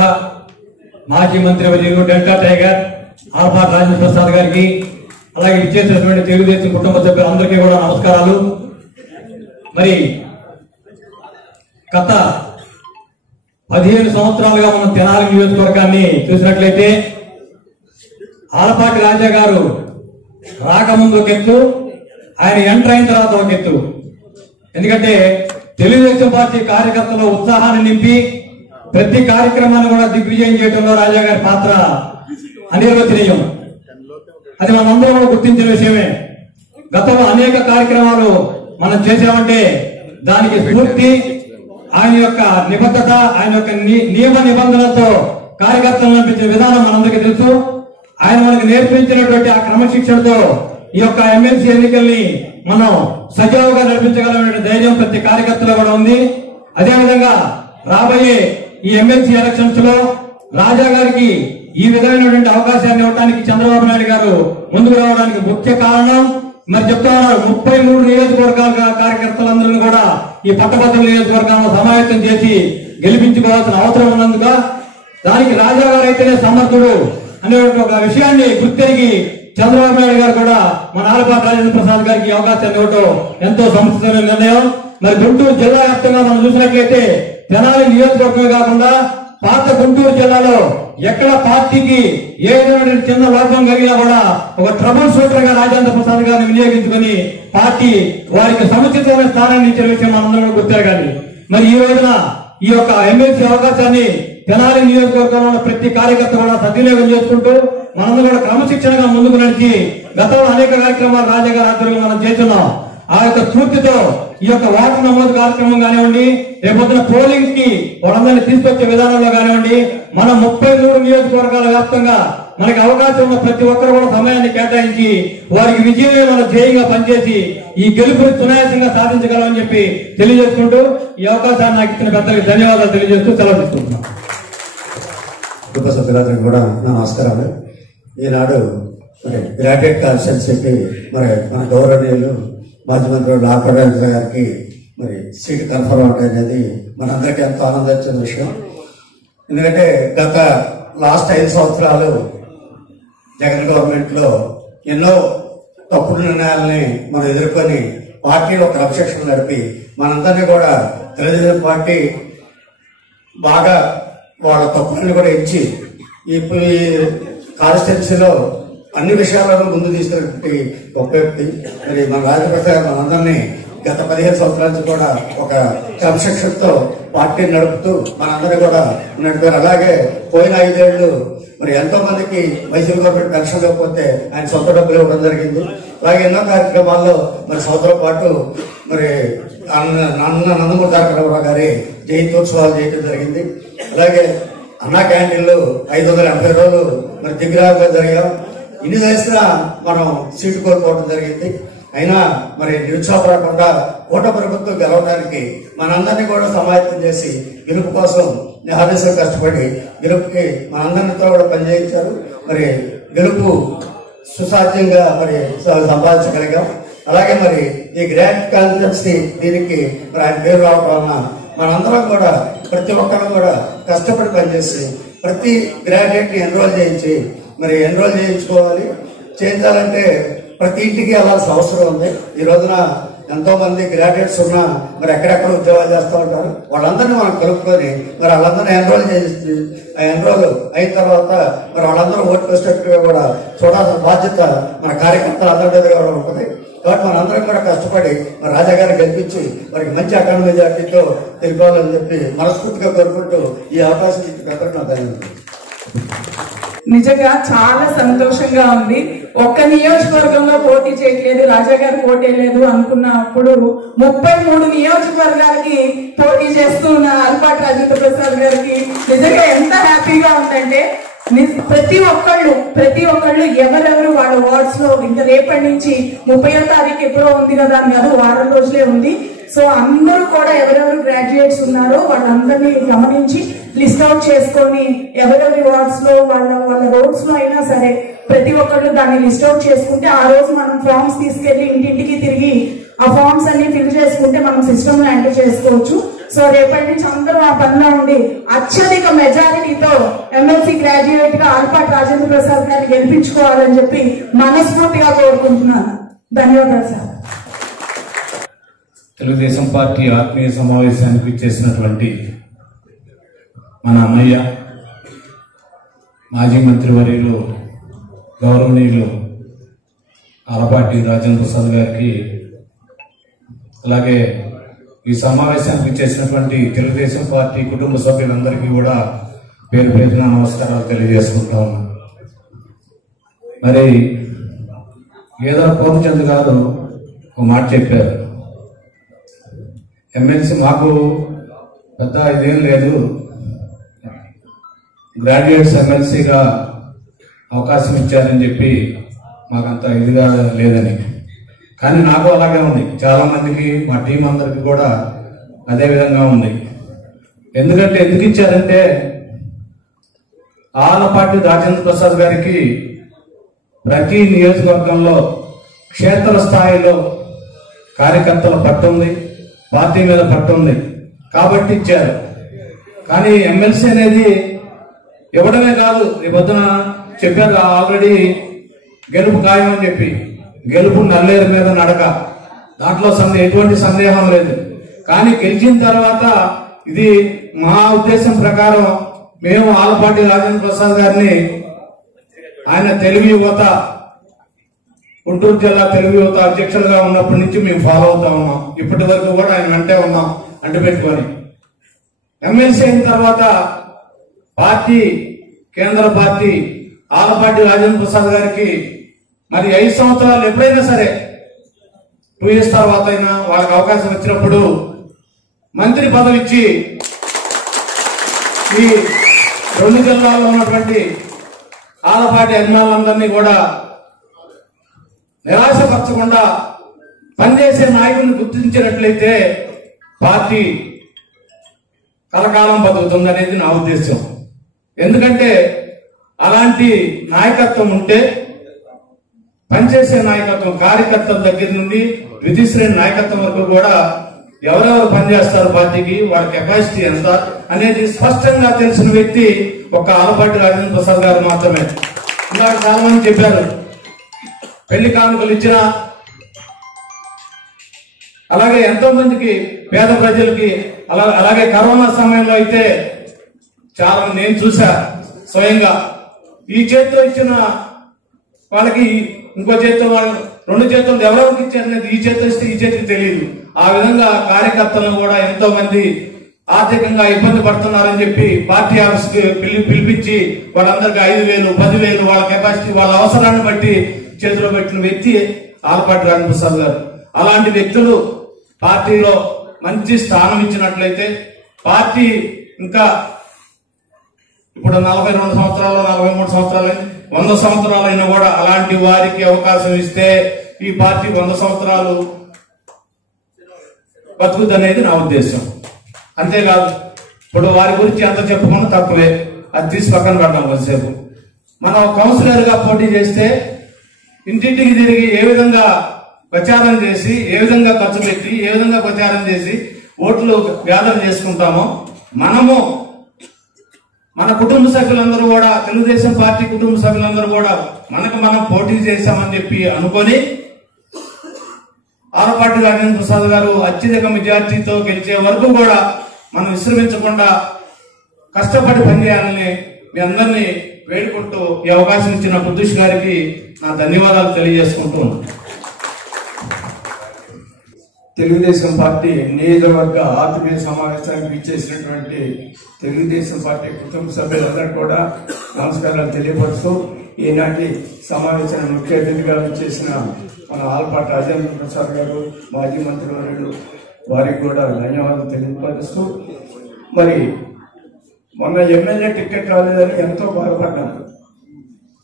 మాజీ మంత్రి వర్యులు delta tiger all party Rajendra Prasad గారికి, అలాగే విచ్చేసినటువంటి తెలుగుదేశం కుటుంబ సభ్యులందరికీ కూడా నమస్కారాలు. మరి గత 15 సంవత్సరాలుగా మనం తెనాలి నియోజకవర్గాన్ని చూసినట్లయితే ఆలపాటి రాజా గారు రాకముందు ఒక ఎత్తు, ఆయన ఎంటర్ అయిన తర్వాత ఒక ఎత్తు. ఎందుకంటే తెలుగుదేశం పార్టీ కార్యకర్తల ఉత్సాహాన్ని నింపి ప్రతి కార్యక్రమాన్ని కూడా దిగ్విజయం చేయడంలో రాజా గారి పాత్ర అనిర్వచనీయం. అది మనందరం కూడా గుర్తించిన విషయమే. గతంలో అనేక కార్యక్రమాలు మనం చేశామంటే దానికి స్ఫూర్తి ఆయన యొక్క నిబద్ధత, ఆయన యొక్క నియమ నిబంధనలతో కార్యకర్తలను నడిపించిన విధానం మనందరికీ తెలుసు. ఆయన మనకు నేర్పించినటువంటి ఆ క్రమశిక్షణతో ఈ యొక్క ఎమ్మెల్సీ ఎన్నికల్ని మనం సజావుగా నడిపించగలమైన ధైర్యం ప్రతి కార్యకర్తలో కూడా ఉంది. అదేవిధంగా రాబోయే ఈ ఎమ్మెల్సీ ఎలక్షన్స్ లో రాజా గారికి ఈ విధమైనటువంటి అవకాశాన్ని ఇవ్వడానికి చంద్రబాబు నాయుడు గారు ముందుకు రావడానికి ముఖ్య కారణం మరి చెప్తా ఉన్నారు. 33 నియోజకవర్గాల కార్యకర్తలందరినీ కూడా ఈ పట్టభద్రుల నియోజకవర్గాల్లో సమావేశం చేసి గెలిపించుకోవాల్సిన అవసరం ఉన్నందుక దానికి రాజా గారు అయితేనే సమర్థుడు అనేటువంటి ఒక విషయాన్ని గుర్తెరిగి చంద్రబాబు నాయుడు గారు కూడా మన ఆలపాటి రాజేంద్ర ప్రసాద్ గారికి అవకాశాన్ని ఇవ్వడం ఎంతో సముచితమైన నిర్ణయం. మరి గుంటూరు జిల్లా వ్యాప్తంగా మనం చూసినట్లయితే తెనాలి నియోజకవర్గమే కాకుండా పాత గుంటూరు జిల్లాలో ఎక్కడ పార్టీకి ఏ విధమైన చిన్న లోపం కలిగినా కూడా ఒక ట్రబుల్ షూటర్ గా రాజేంద్ర ప్రసాద్ గారిని వినియోగించుకుని పార్టీ వారికి సముచితమైన స్థానాన్ని ఇచ్చిన విషయం మనందరూ గుర్తెరగాలి. మరి ఈ రోజున ఈ యొక్క ఎమ్మెల్సీ అవకాశాన్ని తెనాలి నియోజకవర్గంలో ఉన్న ప్రతి కార్యకర్త కూడా సద్వినియోగం చేసుకుంటూ మనందరూ కూడా క్రమశిక్షణగా ముందుకు నడిచి గతంలో అనేక కార్యక్రమాలు రాజా గారి ఆధ్వర్యంలో మనం చేస్తున్నాం. ఆ యొక్క స్ఫూర్తితో ఈ యొక్క ఓటర్ నమోదు కార్యక్రమం కానివ్వండి, రేపొద్దున పోలింగ్ కి వాళ్ళందరినీ తీసుకొచ్చే విధానంలో కానివ్వండి, మన 33 నియోజకవర్గాల వ్యాప్తంగా మనకి అవకాశం ఉన్న ప్రతి ఒక్కరు కూడా సమయాన్ని కేటాయించి వారికి విజయమే మన ధ్యేయంగా పనిచేసి ఈ గెలుపుని సునాయాసంగా సాధించగలమని చెప్పి తెలియజేసుకుంటూ ఈ అవకాశాన్ని నాకు ఇచ్చిన పెద్దలకు ధన్యవాదాలు తెలియజేస్తూ సెలవు తీసుకుంటున్నాం. కుటుంబ సభ్యులందరికీ కూడా నమస్కారాలు. ఈనాడు మరి గ్రాడ్యుయేట్ కాన్స్టిట్యున్సీకి మరి మన గౌరవనీయులు మాజీ మంత్రి ఆలపాటి రాజేంద్ర గారికి మరి సీటు కన్ఫర్మ్ అవుతాయి అనేది మనందరికీ ఎంతో ఆనందించిన విషయం. ఎందుకంటే గత లాస్ట్ 5 సంవత్సరాలు జగన్ గవర్నమెంట్ లో ఎన్నో తప్పుడు నిర్ణయాలని మనం ఎదుర్కొని పార్టీలో క్రమశిక్షణ నడిపి మనందరినీ కూడా తెలుగుదేశం పార్టీ బాగా వాళ్ళ తప్పులను కూడా ఇచ్చి ఈ కాన్స్టిట్యున్సీలో అన్ని విషయాలను ముందు తీసుకున్నటువంటి గొప్ప వ్యక్తి. మరి మన రాజప్రసాద్ మనందరినీ గత 15 సంవత్సరాల నుంచి కూడా ఒక క్రమశిక్షణతో పార్టీ నడుపుతూ మనందరినీ కూడా నడిపారు. అలాగే పోయిన 5 ఏళ్లు మరి ఎంతో మందికి వైసీపీ గవర్నమెంట్ పెన్షన్ లేకపోతే ఆయన సొంత డబ్బులు ఇవ్వడం జరిగింది. అలాగే ఎన్నో కార్యక్రమాల్లో మరి సంవత్సరం పాటు మరి నందమూరి తారక గారి జయంతోత్సవాలు చేయడం జరిగింది. అలాగే అన్నా క్యాంటీన్లు 580 రోజులు మరి దిగ్విజయంగా జరిగాం. ఇన్ని చేసినా మనం సీటు కోల్పోవడం జరిగింది. అయినా మరి నిరుత్సాహపడకుండా కూటమి ప్రభుత్వం గెలవడానికి మనందరినీ కూడా సమాయత్తం చేసి గెలుపు కోసం నిహాదేశం కష్టపడి గెలుపుకి మనందరితో కూడా పనిచేయించారు. మరి గెలుపు సుసాధ్యంగా మరి సంపాదించగలిగాం. అలాగే మరి ఈ గ్రాండ్ కాన్ఫరెన్స్ దీనికి మరి ఆయన పేరు రావడం వలన మనందరం కూడా ప్రతి ఒక్కరు కూడా కష్టపడి పనిచేసి ప్రతి గ్రాడ్యుయేట్ ని ఎన్రోల్ చేయించుకోవాలి. చేయించాలంటే ప్రతి ఇంటికి వెళ్ళాల్సిన అవసరం ఉంది. ఈ రోజున ఎంతో మంది గ్రాడ్యుయేట్స్ ఉన్నా మరి ఎక్కడెక్కడ ఉద్యోగాలు చేస్తూ ఉంటారు. వాళ్ళందరినీ మనం కలుపుకొని మరి వాళ్ళందరినీ ఎన్రోల్ చేసి ఎన్రోల్ అయిన తర్వాత మరి వాళ్ళందరూ ఓటు వేసేట్టుగా కూడా చూడాల్సిన బాధ్యత మన కార్యకర్తలు అందరి దగ్గర కూడా ఉంటుంది. కాబట్టి మనందరం కూడా కష్టపడి మరి రాజా గారిని గెలిపించి వారికి మంచి అకాడమీ మెజార్టీతో తెలిపాలని చెప్పి మనస్ఫూర్తిగా కోరుకుంటూ ఈ అవకాశం ధన్యవాదాలు. నిజంగా చాలా సంతోషంగా ఉంది. ఒక్క నియోజకవర్గంలో పోటీ చేయట్లేదు, రాజా గారు పోటీ లేదు అనుకున్నప్పుడు 33 నియోజకవర్గాలకి పోటీ చేస్తున్న అల్పాటి రాజేంద్ర ప్రసాద్ గారికి నిజంగా ఎంత హ్యాపీగా ఉందంటే ప్రతి ఒక్కళ్ళు ఎవరెవరు వాళ్ళ వార్డ్స్ లో ఇంకా రేపటి నుంచి 30వ తారీఖు ఎప్పుడో ఉంది కదా అని కాదు, వారం రోజులే ఉంది. సో అందరూ కూడా ఎవరెవరు గ్రాడ్యుయేట్స్ ఉన్నారో వాళ్ళందరినీ గమనించి లిస్ట్ అవుట్ చేసుకొని ఎవరెవరి వార్డ్స్ లో వాళ్ళ రోడ్స్ లో అయినా సరే ప్రతి ఒక్కళ్ళు దాన్ని లిస్ట్ అవుట్ చేసుకుంటే ఆ రోజు మనం ఫార్మ్స్ తీసుకెళ్లి ఇంటింటికి తిరిగి ఆ ఫార్మ్స్ అన్ని ఫిల్ చేసుకుంటే మనం సిస్టమ్ లో ఎంటర్ చేసుకోవచ్చు. సో రేపటి నుంచి అందరూ ఆ పనిలో ఉండి అత్యధిక మెజారిటీతో ఎమ్మెల్సీ గ్రాడ్యుయేట్ గా అల్పాటి రాజేంద్ర ప్రసాద్ గారిని గెలిపించుకోవాలని చెప్పి మనస్ఫూర్తిగా కోరుకుంటున్నాను. ధన్యవాదాలు సార్. తెలుగుదేశం పార్టీ ఆత్మీయ సమావేశానికి చేసినటువంటి మన అన్నయ్య మాజీ మంత్రివర్యులు గౌరవనీయులు అలపాటి రాజేంద్ర ప్రసాద్ గారికి, అలాగే ఈ సమావేశానికి చేసినటువంటి తెలుగుదేశం పార్టీ కుటుంబ సభ్యులందరికీ కూడా పేరు పేరున నమస్కారాలు తెలియజేసుకుంటా ఉన్నాం. మరి ఏదో పూర్ణచంద్ గారు ఒక మాట చెప్పారు, ఎమ్మెల్సీ మాకు పెద్ద ఇదేం లేదు, గ్రాడ్యుయేట్స్ ఎమ్మెల్సీగా అవకాశం ఇచ్చారని చెప్పి మాకంత ఇదిగా లేదని. కానీ నాకు అలాగే ఉంది, చాలా మందికి మా టీం అందరికి కూడా అదే విధంగా ఉంది. ఎందుకంటే ఎందుకు ఇచ్చారంటే ఆలపాటి రాజేంద్ర ప్రసాద్ గారికి ప్రతి నియోజకవర్గంలో క్షేత్ర స్థాయిలో కార్యకర్తల పట్టుంది, పార్టీ మీద పట్టుంది కాబట్టి ఇచ్చారు. కానీ ఎమ్మెల్సీ అనేది ఇవ్వడమే కాదు, ఈ పొద్దున చెప్పారు ఆల్రెడీ గెలుపు ఖాయం అని చెప్పి, గెలుపు నల్లేరు మీద నడక, దాంట్లో ఎటువంటి సందేహం లేదు. కానీ గెలిచిన తర్వాత ఇది మా ఉద్దేశం ప్రకారం మేము ఆలపాటి రాజేంద్ర ప్రసాద్ గారిని ఆయన తెలుగు యువత గుంటూరు జిల్లా తెలుగు యువత అధ్యక్షులుగా ఉన్నప్పటి నుంచి మేము ఫాలో అవుతా ఉన్నాం. ఇప్పటి వరకు కూడా ఆయన వెంటే ఉన్నాం అంటుపెట్టుకొని. ఎమ్మెల్సీ అయిన తర్వాత పార్టీ కేంద్ర పార్టీ ఆలపాటి రాజేంద్ర ప్రసాద్ గారికి మరి 5 సంవత్సరాలు ఎప్పుడైనా సరే 2 years తర్వాత అయినా వాళ్ళకి అవకాశం వచ్చినప్పుడు మంత్రి పదవి ఇచ్చి ఈ 2 జిల్లాల్లో ఉన్నటువంటి ఆలపాటి అభిమానులందరినీ కూడా నిరాశపరచకుండా పనిచేసే నాయకుడిని గుర్తించినట్లయితే పార్టీ కలకాలం బతుకుతుందనేది నా ఉద్దేశం. ఎందుకంటే అలాంటి నాయకత్వం ఉంటే, పనిచేసే నాయకత్వం కార్యకర్తల దగ్గర నుండి ద్వితీయ నాయకత్వం వరకు కూడా ఎవరెవరు పనిచేస్తారు పార్టీకి, వాళ్ళ కెపాసిటీ ఎంత అనేది స్పష్టంగా తెలిసిన వ్యక్తి ఒక ఆలపాటి రాజేంద్ర ప్రసాద్ గారు మాత్రమే. ఇందాక చాలా మంది చెప్పారు, పెళ్లి కానుకలు ఇచ్చిన, అలాగే ఎంతో మందికి పేద ప్రజలకి, అలాగే కరోనా సమయంలో అయితే చాలా నేను చూసా స్వయంగా, ఈ చేతితో ఇచ్చిన వాళ్ళకి ఇంకో చేతితో వాళ్ళు 2 చేతులు ఎవరెవరికి ఇచ్చారనేది ఈ చేతితో ఇస్తే ఈ చేతికి తెలియదు. ఆ విధంగా కార్యకర్తలను కూడా ఎంతో మంది ఆర్థికంగా ఇబ్బంది పడుతున్నారని చెప్పి పార్టీ ఆఫీస్కి పిలిపించి వాళ్ళందరికీ 5,000, 10,000 వాళ్ళ కెపాసిటీ వాళ్ళ అవసరాన్ని బట్టి చేతిలో పెట్టిన వ్యక్తి ఆలపాటి రాజేంద్ర ప్రసాద్ గారు. అలాంటి వ్యక్తులు పార్టీలో మంచి స్థానం ఇచ్చినట్లయితే పార్టీ ఇంకా ఇప్పుడు 42 సంవత్సరాలు 43 సంవత్సరాలు 100 సంవత్సరాలైనా కూడా అలాంటి వారికి అవకాశం ఇస్తే ఈ పార్టీ 100 సంవత్సరాలు బతుకుదనేది నా ఉద్దేశం. అంతేకాదు ఇప్పుడు వారి గురించి ఎంత చెప్పుకున్నా తక్కువే, అది తీసి పక్కన పెడతాం. కొద్దిసేపు మనం కౌన్సిలర్ గా పోటీ చేస్తే ఇంటింటికి తిరిగి ఏ విధంగా ప్రచారం చేసి, ఏ విధంగా ఖర్చు పెట్టి, ఏ విధంగా ప్రచారం చేసి ఓట్లు గ్యాదర్ చేసుకుంటామో మనము మన కుటుంబ సభ్యులందరూ కూడా తెలుగుదేశం పార్టీ కుటుంబ సభ్యులందరూ కూడా మనకు మనం పోటీ చేశామని చెప్పి అనుకొని ఆలపాటి రాజేంద్ర ప్రసాద్ గారు అత్యధిక మెజార్టీతో గెలిచే వరకు కూడా మనం విశ్రమించకుండా కష్టపడి పనిచేయాలని మీ అందరినీ వేడుకుంటూ ఈ అవకాశం ఇచ్చిన బుద్ధుష్ గారికి నా ధన్యవాదాలు తెలియజేసుకుంటూ తెలుగుదేశం పార్టీ నియోజకవర్గ ఆత్మీయ సమావేశానికి ఇచ్చేసినటువంటి తెలుగుదేశం పార్టీ కుటుంబ సభ్యులందరూ కూడా నమస్కారాలు తెలియపరుస్తూ ఈనాటి సమావేశానికి ముఖ్య అతిథిగా చేసిన మన ఆలపాటి రాజేంద్ర ప్రసాద్ గారు మాజీ మంత్రివర్యులు వారికి కూడా ధన్యవాదాలు తెలియపరుస్తూ మరి మొన్న ఎమ్మెల్యే టికెట్ రాలేదని ఎంతో బాధపడ్డాను.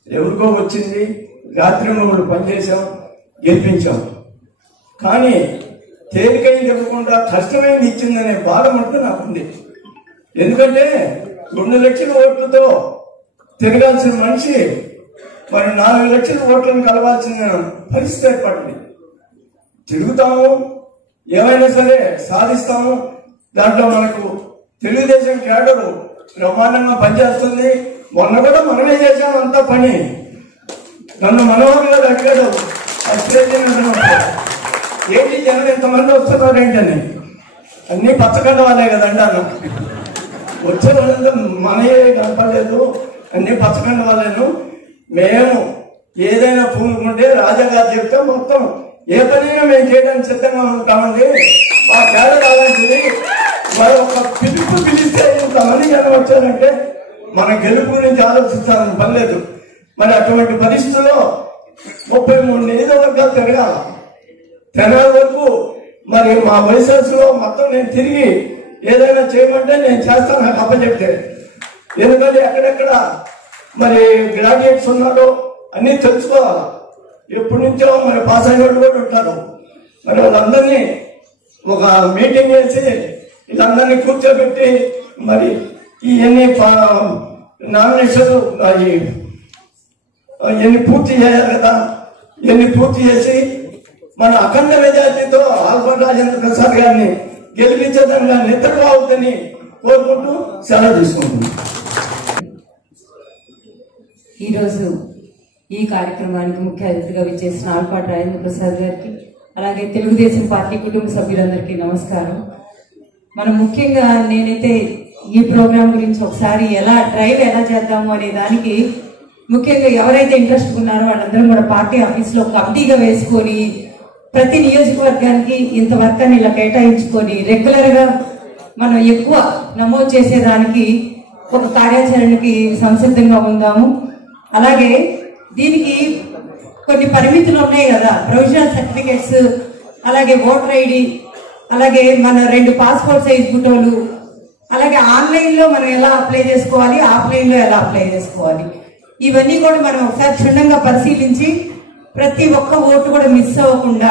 ఎవరికో వచ్చింది, రాత్రి మూడు పనిచేసాం, గెలిపించాం. కానీ తేలికైంది ఇవ్వకుండా కష్టమైంది ఇచ్చిందనే బాధ మటుకు నాకుంది. ఎందుకంటే 2 లక్షల ఓట్లతో తిరగాల్సిన మనిషి మరి 4 లక్షల ఓట్లను కలవాల్సిన పరిస్థితి ఏర్పడింది. తిరుగుతాము, ఏమైనా సరే సాధిస్తాము. దాంట్లో మనకు తెలుగుదేశం కేడరు బ్రహ్మాండంగా పనిచేస్తుంది. మొన్న కూడా మనమే చేశాము అంతా పని. నన్ను మనోహర్ గారు అడిగాడు ఆ స్టేజ్ ఏంటి జనం ఎంతమంది వస్తున్నారు ఏంటని. అన్ని పచ్చగడ్డ వాళ్ళే కదండి అన్న. వచ్చే వాళ్ళంతా మనయే కనపడలేదు, అన్ని పచ్చగడ్డ వాళ్ళను. మేము ఏదైనా పూనుకుంటే రాజాగారు చెప్తే మొత్తం ఏ పనైనా మేము చేయడానికి సిద్ధంగా ఉంటామండి. ఆ తేడా అలాంటిది. మరి ఒక పిలుపు పిలిస్తే ఇంతమంది జనం వచ్చారంటే మన గెలుపు గురించి ఆలోచించాలని పర్లేదు. మరి అటువంటి పరిస్థితుల్లో 33 నియోజకవర్గాలు తిరగాల. తెనాలి వరకు మరి మా వయసులో మొత్తం నేను తిరిగి ఏదైనా చేయమంటే నేను చేస్తాను, నాకు అప్పచెప్తే. ఎందుకంటే ఎక్కడెక్కడ మరి గ్రాడ్యుయేట్స్ ఉన్నారో అన్నీ తెలుసుకోవాలి. ఎప్పటి నుంచో మరి పాస్ అయిన వాళ్ళు కూడా ఉంటారు. మరి వాళ్ళందరినీ ఒక మీటింగ్ చేసి వీళ్ళందరినీ కూర్చోబెట్టి మరి ఇవన్నీ నామినేషన్లు ఇవన్నీ పూర్తి చేయాలి కదా. ఇవన్నీ పూర్తి చేసి మన అఖండ మెజార్టీతో ఆలపాటి రాజేంద్ర ప్రసాద్ గారిని గెలిపించడానికి నిద్ర అవుతుందని కోరుకుంటూ సెలవు తీసుకుంటున్నాను. ఈరోజు ఈ కార్యక్రమానికి ముఖ్య అతిథిగా విచ్చేసిన ఆలపాటి రాజేంద్ర ప్రసాద్ గారికి, అలాగే తెలుగుదేశం పార్టీ కుటుంబ సభ్యులందరికీ నమస్కారం. మనం ముఖ్యంగా నేనైతే ఈ ప్రోగ్రాం గురించి ఒకసారి డ్రైవ్ ఎలా చేద్దాము అనే దానికి ముఖ్యంగా ఎవరైతే ఇంట్రెస్ట్ ఉన్నారో వాళ్ళందరం కూడా పార్టీ ఆఫీస్లో కమిటీగా వేసుకొని ప్రతి నియోజకవర్గానికి ఇంత వర్క్ అని ఇలా కేటాయించుకొని రెగ్యులర్గా మనం ఎక్కువ నమోదు చేసేదానికి ఒక కార్యాచరణకి సంసిద్ధంగా ఉందాము. అలాగే దీనికి కొన్ని పరిమితులు ఉన్నాయి కదా, ప్రొవిజనల్ సర్టిఫికెట్స్, అలాగే ఓటర్ ఐడి, అలాగే మన 2 పాస్పోర్ట్ సైజ్ ఫోటోలు, అలాగే ఆన్లైన్లో మనం ఎలా అప్లై చేసుకోవాలి, ఆఫ్లైన్లో ఎలా అప్లై చేసుకోవాలి, ఇవన్నీ కూడా మనం ఒకసారి క్షుణ్ణంగా పరిశీలించి ప్రతి ఒక్క ఓటు కూడా మిస్ అవ్వకుండా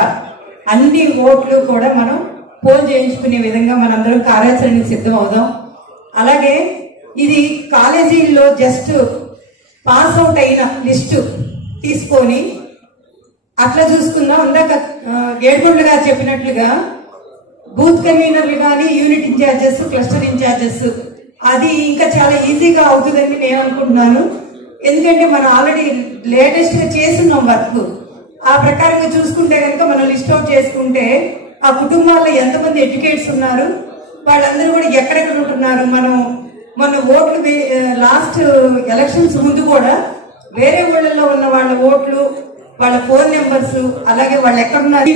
అన్ని ఓట్లు కూడా మనం పోల్ చేయించుకునే విధంగా మనందరం కార్యాచరణకు సిద్ధం అవుదాం. అలాగే ఇది కాలేజీల్లో జస్ట్ పాస్ అవుట్ అయిన లిస్టు తీసుకొని అట్లా చూసుకుందాం. ఇందాక ఏడుకొండ గారు చెప్పినట్లుగా బూత్ కన్వీనర్లు కానీ యూనిట్ ఇన్ఛార్జెస్, క్లస్టర్ ఇన్ఛార్జెస్ అది ఇంకా చాలా ఈజీగా అవుతుందని నేను అనుకుంటున్నాను. ఎందుకంటే మనం ఆల్రెడీ లేటెస్ట్ గా చేస్తున్నాం వర్క్. ఆ ప్రకారంగా చూసుకుంటే కనుక మనం లిస్ట్ అవుట్ చేసుకుంటే ఆ కుటుంబాల్లో ఎంతమంది ఎడ్యుకేట్స్ ఉన్నారు, వాళ్ళందరూ కూడా ఎక్కడెక్కడ ఉంటున్నారు. మన ఓట్లు లాస్ట్ ఎలక్షన్స్ ముందు కూడా వేరే ఊళ్ళల్లో ఉన్న వాళ్ళ ఓట్లు, వాళ్ళ ఫోన్ నెంబర్స్, అలాగే వాళ్ళు ఎక్కడున్నారు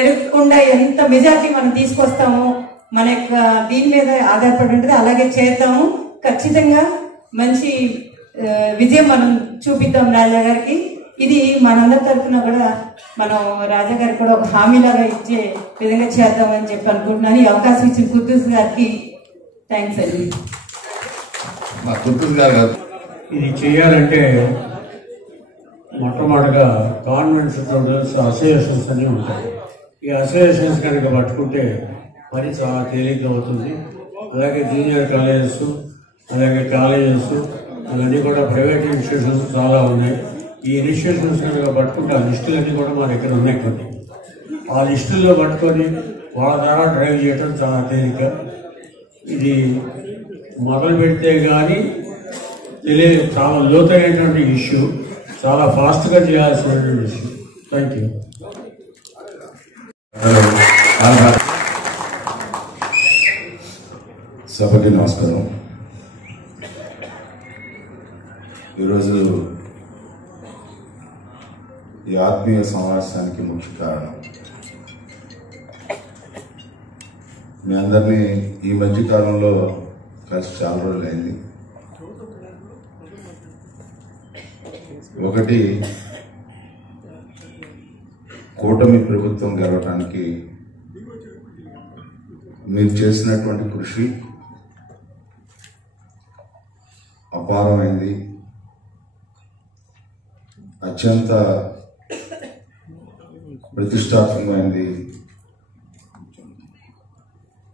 ఎరగకుండా ఎంత మెజార్టీ మనం తీసుకొస్తామో మన యొక్క దీని మీద ఆధారపడి ఉంటుంది. అలాగే చేద్దాము, ఖచ్చితంగా మంచి విజయం మనం చూపిద్దాం రాజా గారికి. ఇది మనందరి తరఫున కూడా మనం రాజా గారికి కూడా ఒక హామీలాగా ఇచ్చే విధంగా చేద్దామని చెప్పి అనుకుంటున్నాను. ఈ అవకాశం ఇచ్చిన కుర్తూస్ గారికి థ్యాంక్స్ అండి. ఇది చేయాలంటే మొట్టమొదటిగా గవర్నమెంట్ స్టూడెంట్స్ అసోసియేషన్స్ అన్నీ ఉంటాయి. ఈ అసోసియేషన్స్ కనుక పట్టుకుంటే పని చాలా తేలిగ్గా అవుతుంది. అలాగే జూనియర్ కాలేజెస్, అలాగే కాలేజెస్, ఇవన్నీ కూడా ప్రైవేట్ ఇన్స్టిట్యూషన్స్ చాలా ఉన్నాయి. ఈ ఇన్స్టిట్యూషన్స్ కనుక పట్టుకుంటే ఆ లిస్టులన్నీ కూడా మా దగ్గర ఉన్నాయి కొన్ని. ఆ లిస్టుల్లో పట్టుకొని వాళ్ళ ద్వారా డ్రైవ్ చేయడం చాలా తేలిక. ఇది మొదలు పెడితే కానీ తెలియదు, చాలా లోతైనటువంటి ఇష్యూ, చాలా ఫాస్ట్గా చేయాల్సినటువంటి ఇష్యూ. Thank you. సభకి నమస్కారం. ఈరోజు ఈ ఆత్మీయ సమావేశానికి ముఖ్య కారణం మీ అందరినీ ఈ మధ్య కాలంలో కలిసి చాలా రోజులైంది. ఒకటి, కూటమి ప్రభుత్వం గెలవడానికి మీరు చేసినటువంటి కృషి అపారమైంది, అత్యంత ప్రతిష్టాత్మకమైంది,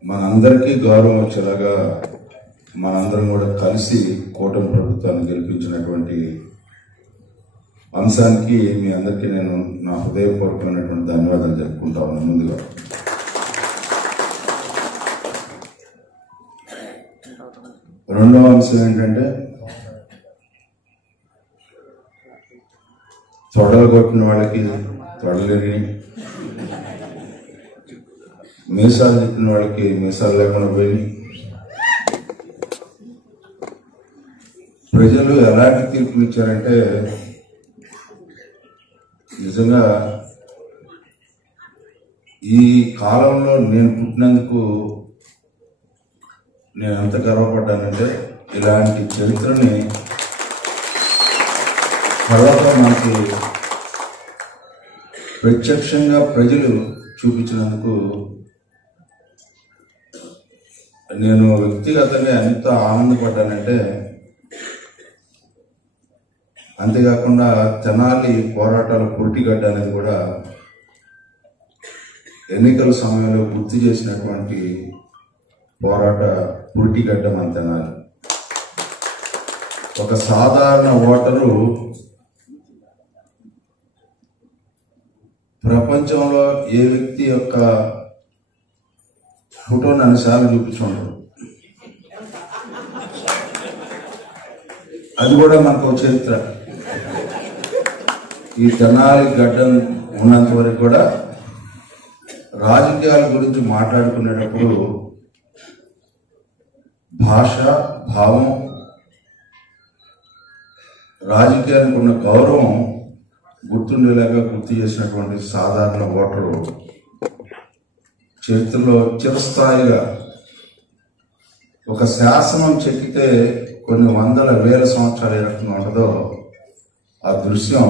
మనందరికీ గౌరవం వచ్చేలాగా మనందరం కూడా కలిసి కూటమి ప్రభుత్వాన్ని గెలిపించినటువంటి అంశానికి మీ అందరికీ నేను నా హృదయపూర్వకమైనటువంటి ధన్యవాదాలు జరుపుకుంటా ఉన్నాను. ముందుగా రెండవ అంశం ఏంటంటే, తొడలు కొట్టిన వాళ్ళకి తొడలేని, మీసాలు తిప్పిన వాళ్ళకి మీసాలు లేకుండా పోయి, ప్రజలు ఎలాంటి తీర్పులు ఇచ్చారంటే నిజంగా ఈ కాలంలో నేను పుట్టినందుకు నేను ఎంత గర్వపడ్డానంటే, ఇలాంటి చరిత్రని తర్వాత మనకి ప్రత్యక్షంగా ప్రజలు చూపించినందుకు నేను వ్యక్తిగతంగా ఎంత ఆనందపడ్డానంటే, అంతేకాకుండా తెనాలి పోరాటాల పురిటిగడ్డ అనేది కూడా ఎన్నికల సమయంలో గుర్తు చేసినటువంటి పోరాట పురిటిగడ్డ మన తెనాలి. ఒక సాధారణ ఓటరు ప్రపంచంలో ఏ వ్యక్తి యొక్క ఫోటోని అన్నిసార్లు చూపించుంటారు, అది కూడా మనకు ఒక చరిత్ర. ఈ తెనాలి గడ్డ ఉన్నంత వరకు కూడా రాజకీయాల గురించి మాట్లాడుకునేటప్పుడు భాష, భావం, రాజకీయానికి ఉన్న గౌరవం గుర్తుండేలాగా గుర్తు చేసినటువంటి సాధారణ ఓటరు చరిత్రలో చిరస్థాయిగా ఒక శాసనం చెక్కితే కొన్ని వందల వేల సంవత్సరాలు ఏ రకంగా ఉంటుందో ఆ దృశ్యం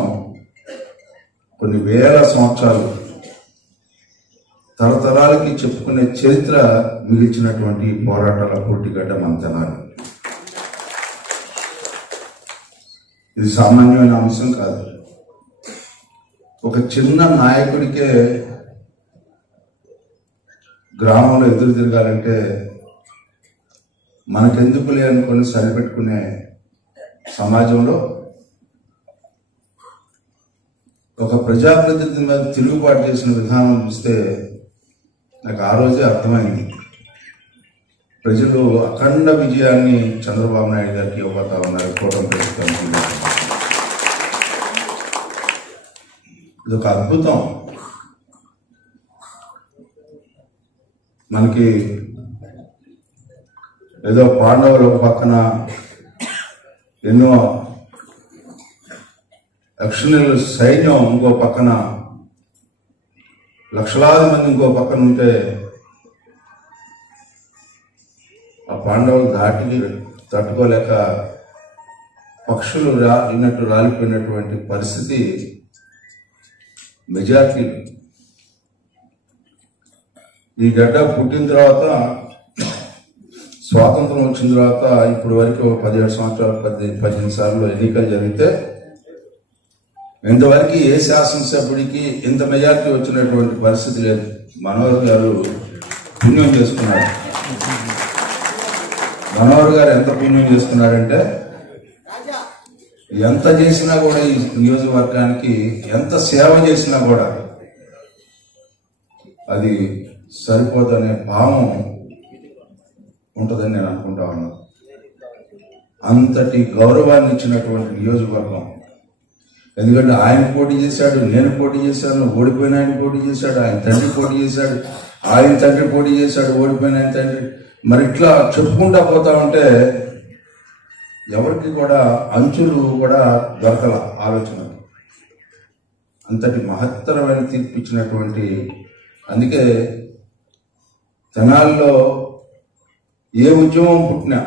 కొన్ని వేల సంవత్సరాలు తరతరాలకి చెప్పుకునే చరిత్ర మిగిల్చినటువంటి పోరాటాల పురిటిగడ్డ మన తెనాలి. ఇది సామాన్యమైన అంశం కాదు. ఒక చిన్న నాయకుడికే గ్రామంలో ఎదురు తిరగాలంటే మనకెందుకులే అనుకొని సరిపెట్టుకునే సమాజంలో ఒక ప్రజాప్రతినిధి మీద తిరుగుబాటు చేసిన విధానం చూస్తే నాకు ఆ రోజే అర్థమైంది. ప్రజలు అఖండ విజయాన్ని చంద్రబాబు నాయుడు గారికి ఇవ్వబోతా ఉన్నారు కూటమి ప్రభుత్వానికి. ఇది ఒక అద్భుతం. మనకి ఏదో పాండవులు ఒక పక్కన ఎన్నో లక్షణీయుల సైన్యం ఇంకో పక్కన, లక్షలాది మంది ఇంకో పక్కన ఉంటే ఆ పాండవులు దాటికి తట్టుకోలేక పక్షులు రాలినట్టు రాలిపోయినటువంటి పరిస్థితి మెజార్టీ. ఈ గడ్డ పుట్టిన తర్వాత, స్వాతంత్రం వచ్చిన తర్వాత ఇప్పటి వరకు 17 సంవత్సరాలు 18 సార్లు ఎన్నికలు జరిగితే ఇంతవరకు ఏ శాసనసభ్యుడికి ఇంత మెజార్టీ వచ్చినటువంటి పరిస్థితి లేదు. మనోహర్ గారు పుణ్యం చేసుకున్నాడు. మనోహర్ గారు ఎంత పుణ్యం చేసుకున్నాడంటే, ఎంత చేసినా కూడా ఈ నియోజకవర్గానికి ఎంత సేవ చేసినా కూడా అది సరిపోదనే భావం ఉంటుందని నేను అనుకుంటా ఉన్నాను. అంతటి గౌరవాన్ని ఇచ్చినటువంటి నియోజకవర్గం. ఎందుకంటే ఆయన పోటీ చేశాడు, నేను పోటీ చేశాను, ఓడిపోయిన ఆయన పోటీ చేశాడు, ఆయన తండ్రి పోటీ చేశాడు, ఆయన తండ్రి పోటీ చేశాడు, ఓడిపోయిన ఆయన తండ్రి. మరి ఇట్లా చెప్పుకుంటా పోతా ఉంటే ఎవరికి కూడా అంచులు కూడా దొరకల ఆలోచన. అంతటి మహత్తరమైన తీర్పు ఇచ్చినటువంటి, అందుకే తెనాలిలో ఏ ఉద్యమం పుట్టినా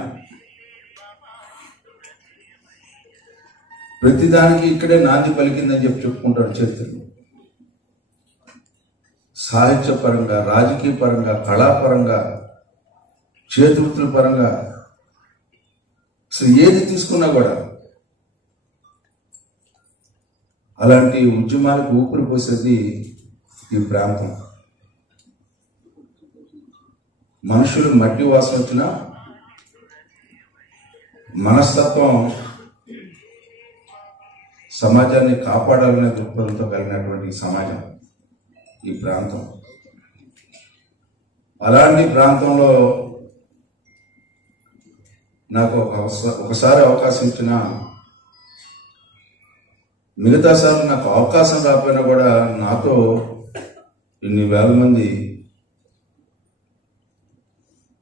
ప్రతిదానికి ఇక్కడే నాంది పలికిందని చెప్పుకుంటారు చరిత్రలో. సాహిత్యపరంగా, రాజకీయ పరంగా, కళాపరంగా, చేతివృత్తుల పరంగా అసలు ఏది తీసుకున్నా కూడా అలాంటి ఉద్యమాలకు ఊపిరి పోసేది ఈ ప్రాంతం. మనుషులు మట్టి వాసన వచ్చినా మనస్తత్వం సమాజాన్ని కాపాడాలనే దృక్పథంతో కలిగినటువంటి సమాజం ఈ ప్రాంతం. అలాంటి ప్రాంతంలో నాకు ఒకసారి అవకాశం ఇచ్చినా, మిగతా సార్లు నాకు అవకాశం రాకపోయినా కూడా నాతో ఇన్ని వేల మంది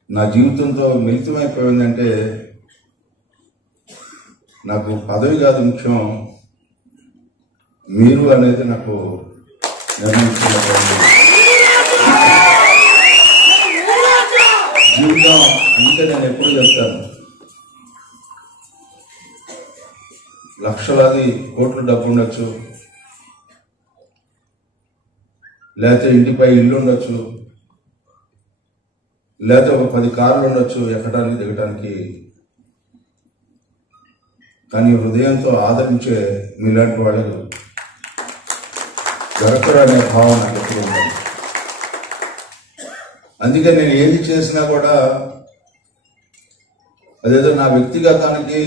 నా జీవితంతో మిళితమైపోయిందంటే నాకు పదవి కాదు ముఖ్యం, మీరు అనేది నాకు నిర్ణయించుకున్నటువంటి జీవితం. అందుకే నేను ఎప్పుడు చెప్తాను, లక్షలాది కోట్ల డబ్బు ఉండొచ్చు, లేకపోతే ఇంటిపై ఇల్లు ఉండొచ్చు, లేకపోతే ఒక 10 కార్లు ఉండొచ్చు ఎక్కడానికి దిగటానికి, కానీ హృదయంతో ఆదరించే మీలాంటి వాళ్ళు దొరకరు అనే భావం నాకు ఎప్పుడు ఉంటుంది. అందుకే నేను ఏది చేసినా కూడా అదేదో నా వ్యక్తిగతానికి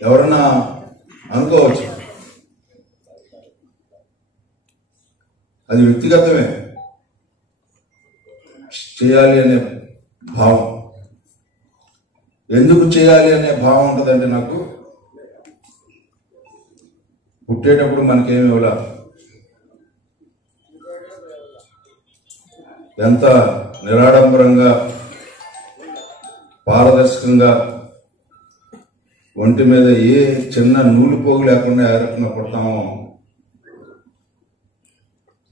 ఎవరన్నా అనుకోవచ్చు, అది వ్యక్తిగతమే. చేయాలి అనే భావం, ఎందుకు చేయాలి అనే భావం ఉంటుందంటే, నాకు పుట్టేటప్పుడు మనకేమి ఇవ్వలా, ఎంత నిరాడంబరంగా పారదర్శకంగా ఒంటి మీద ఏ చిన్న నూలు పోగు లేకుండా ఏ రకంగా పుడతామో,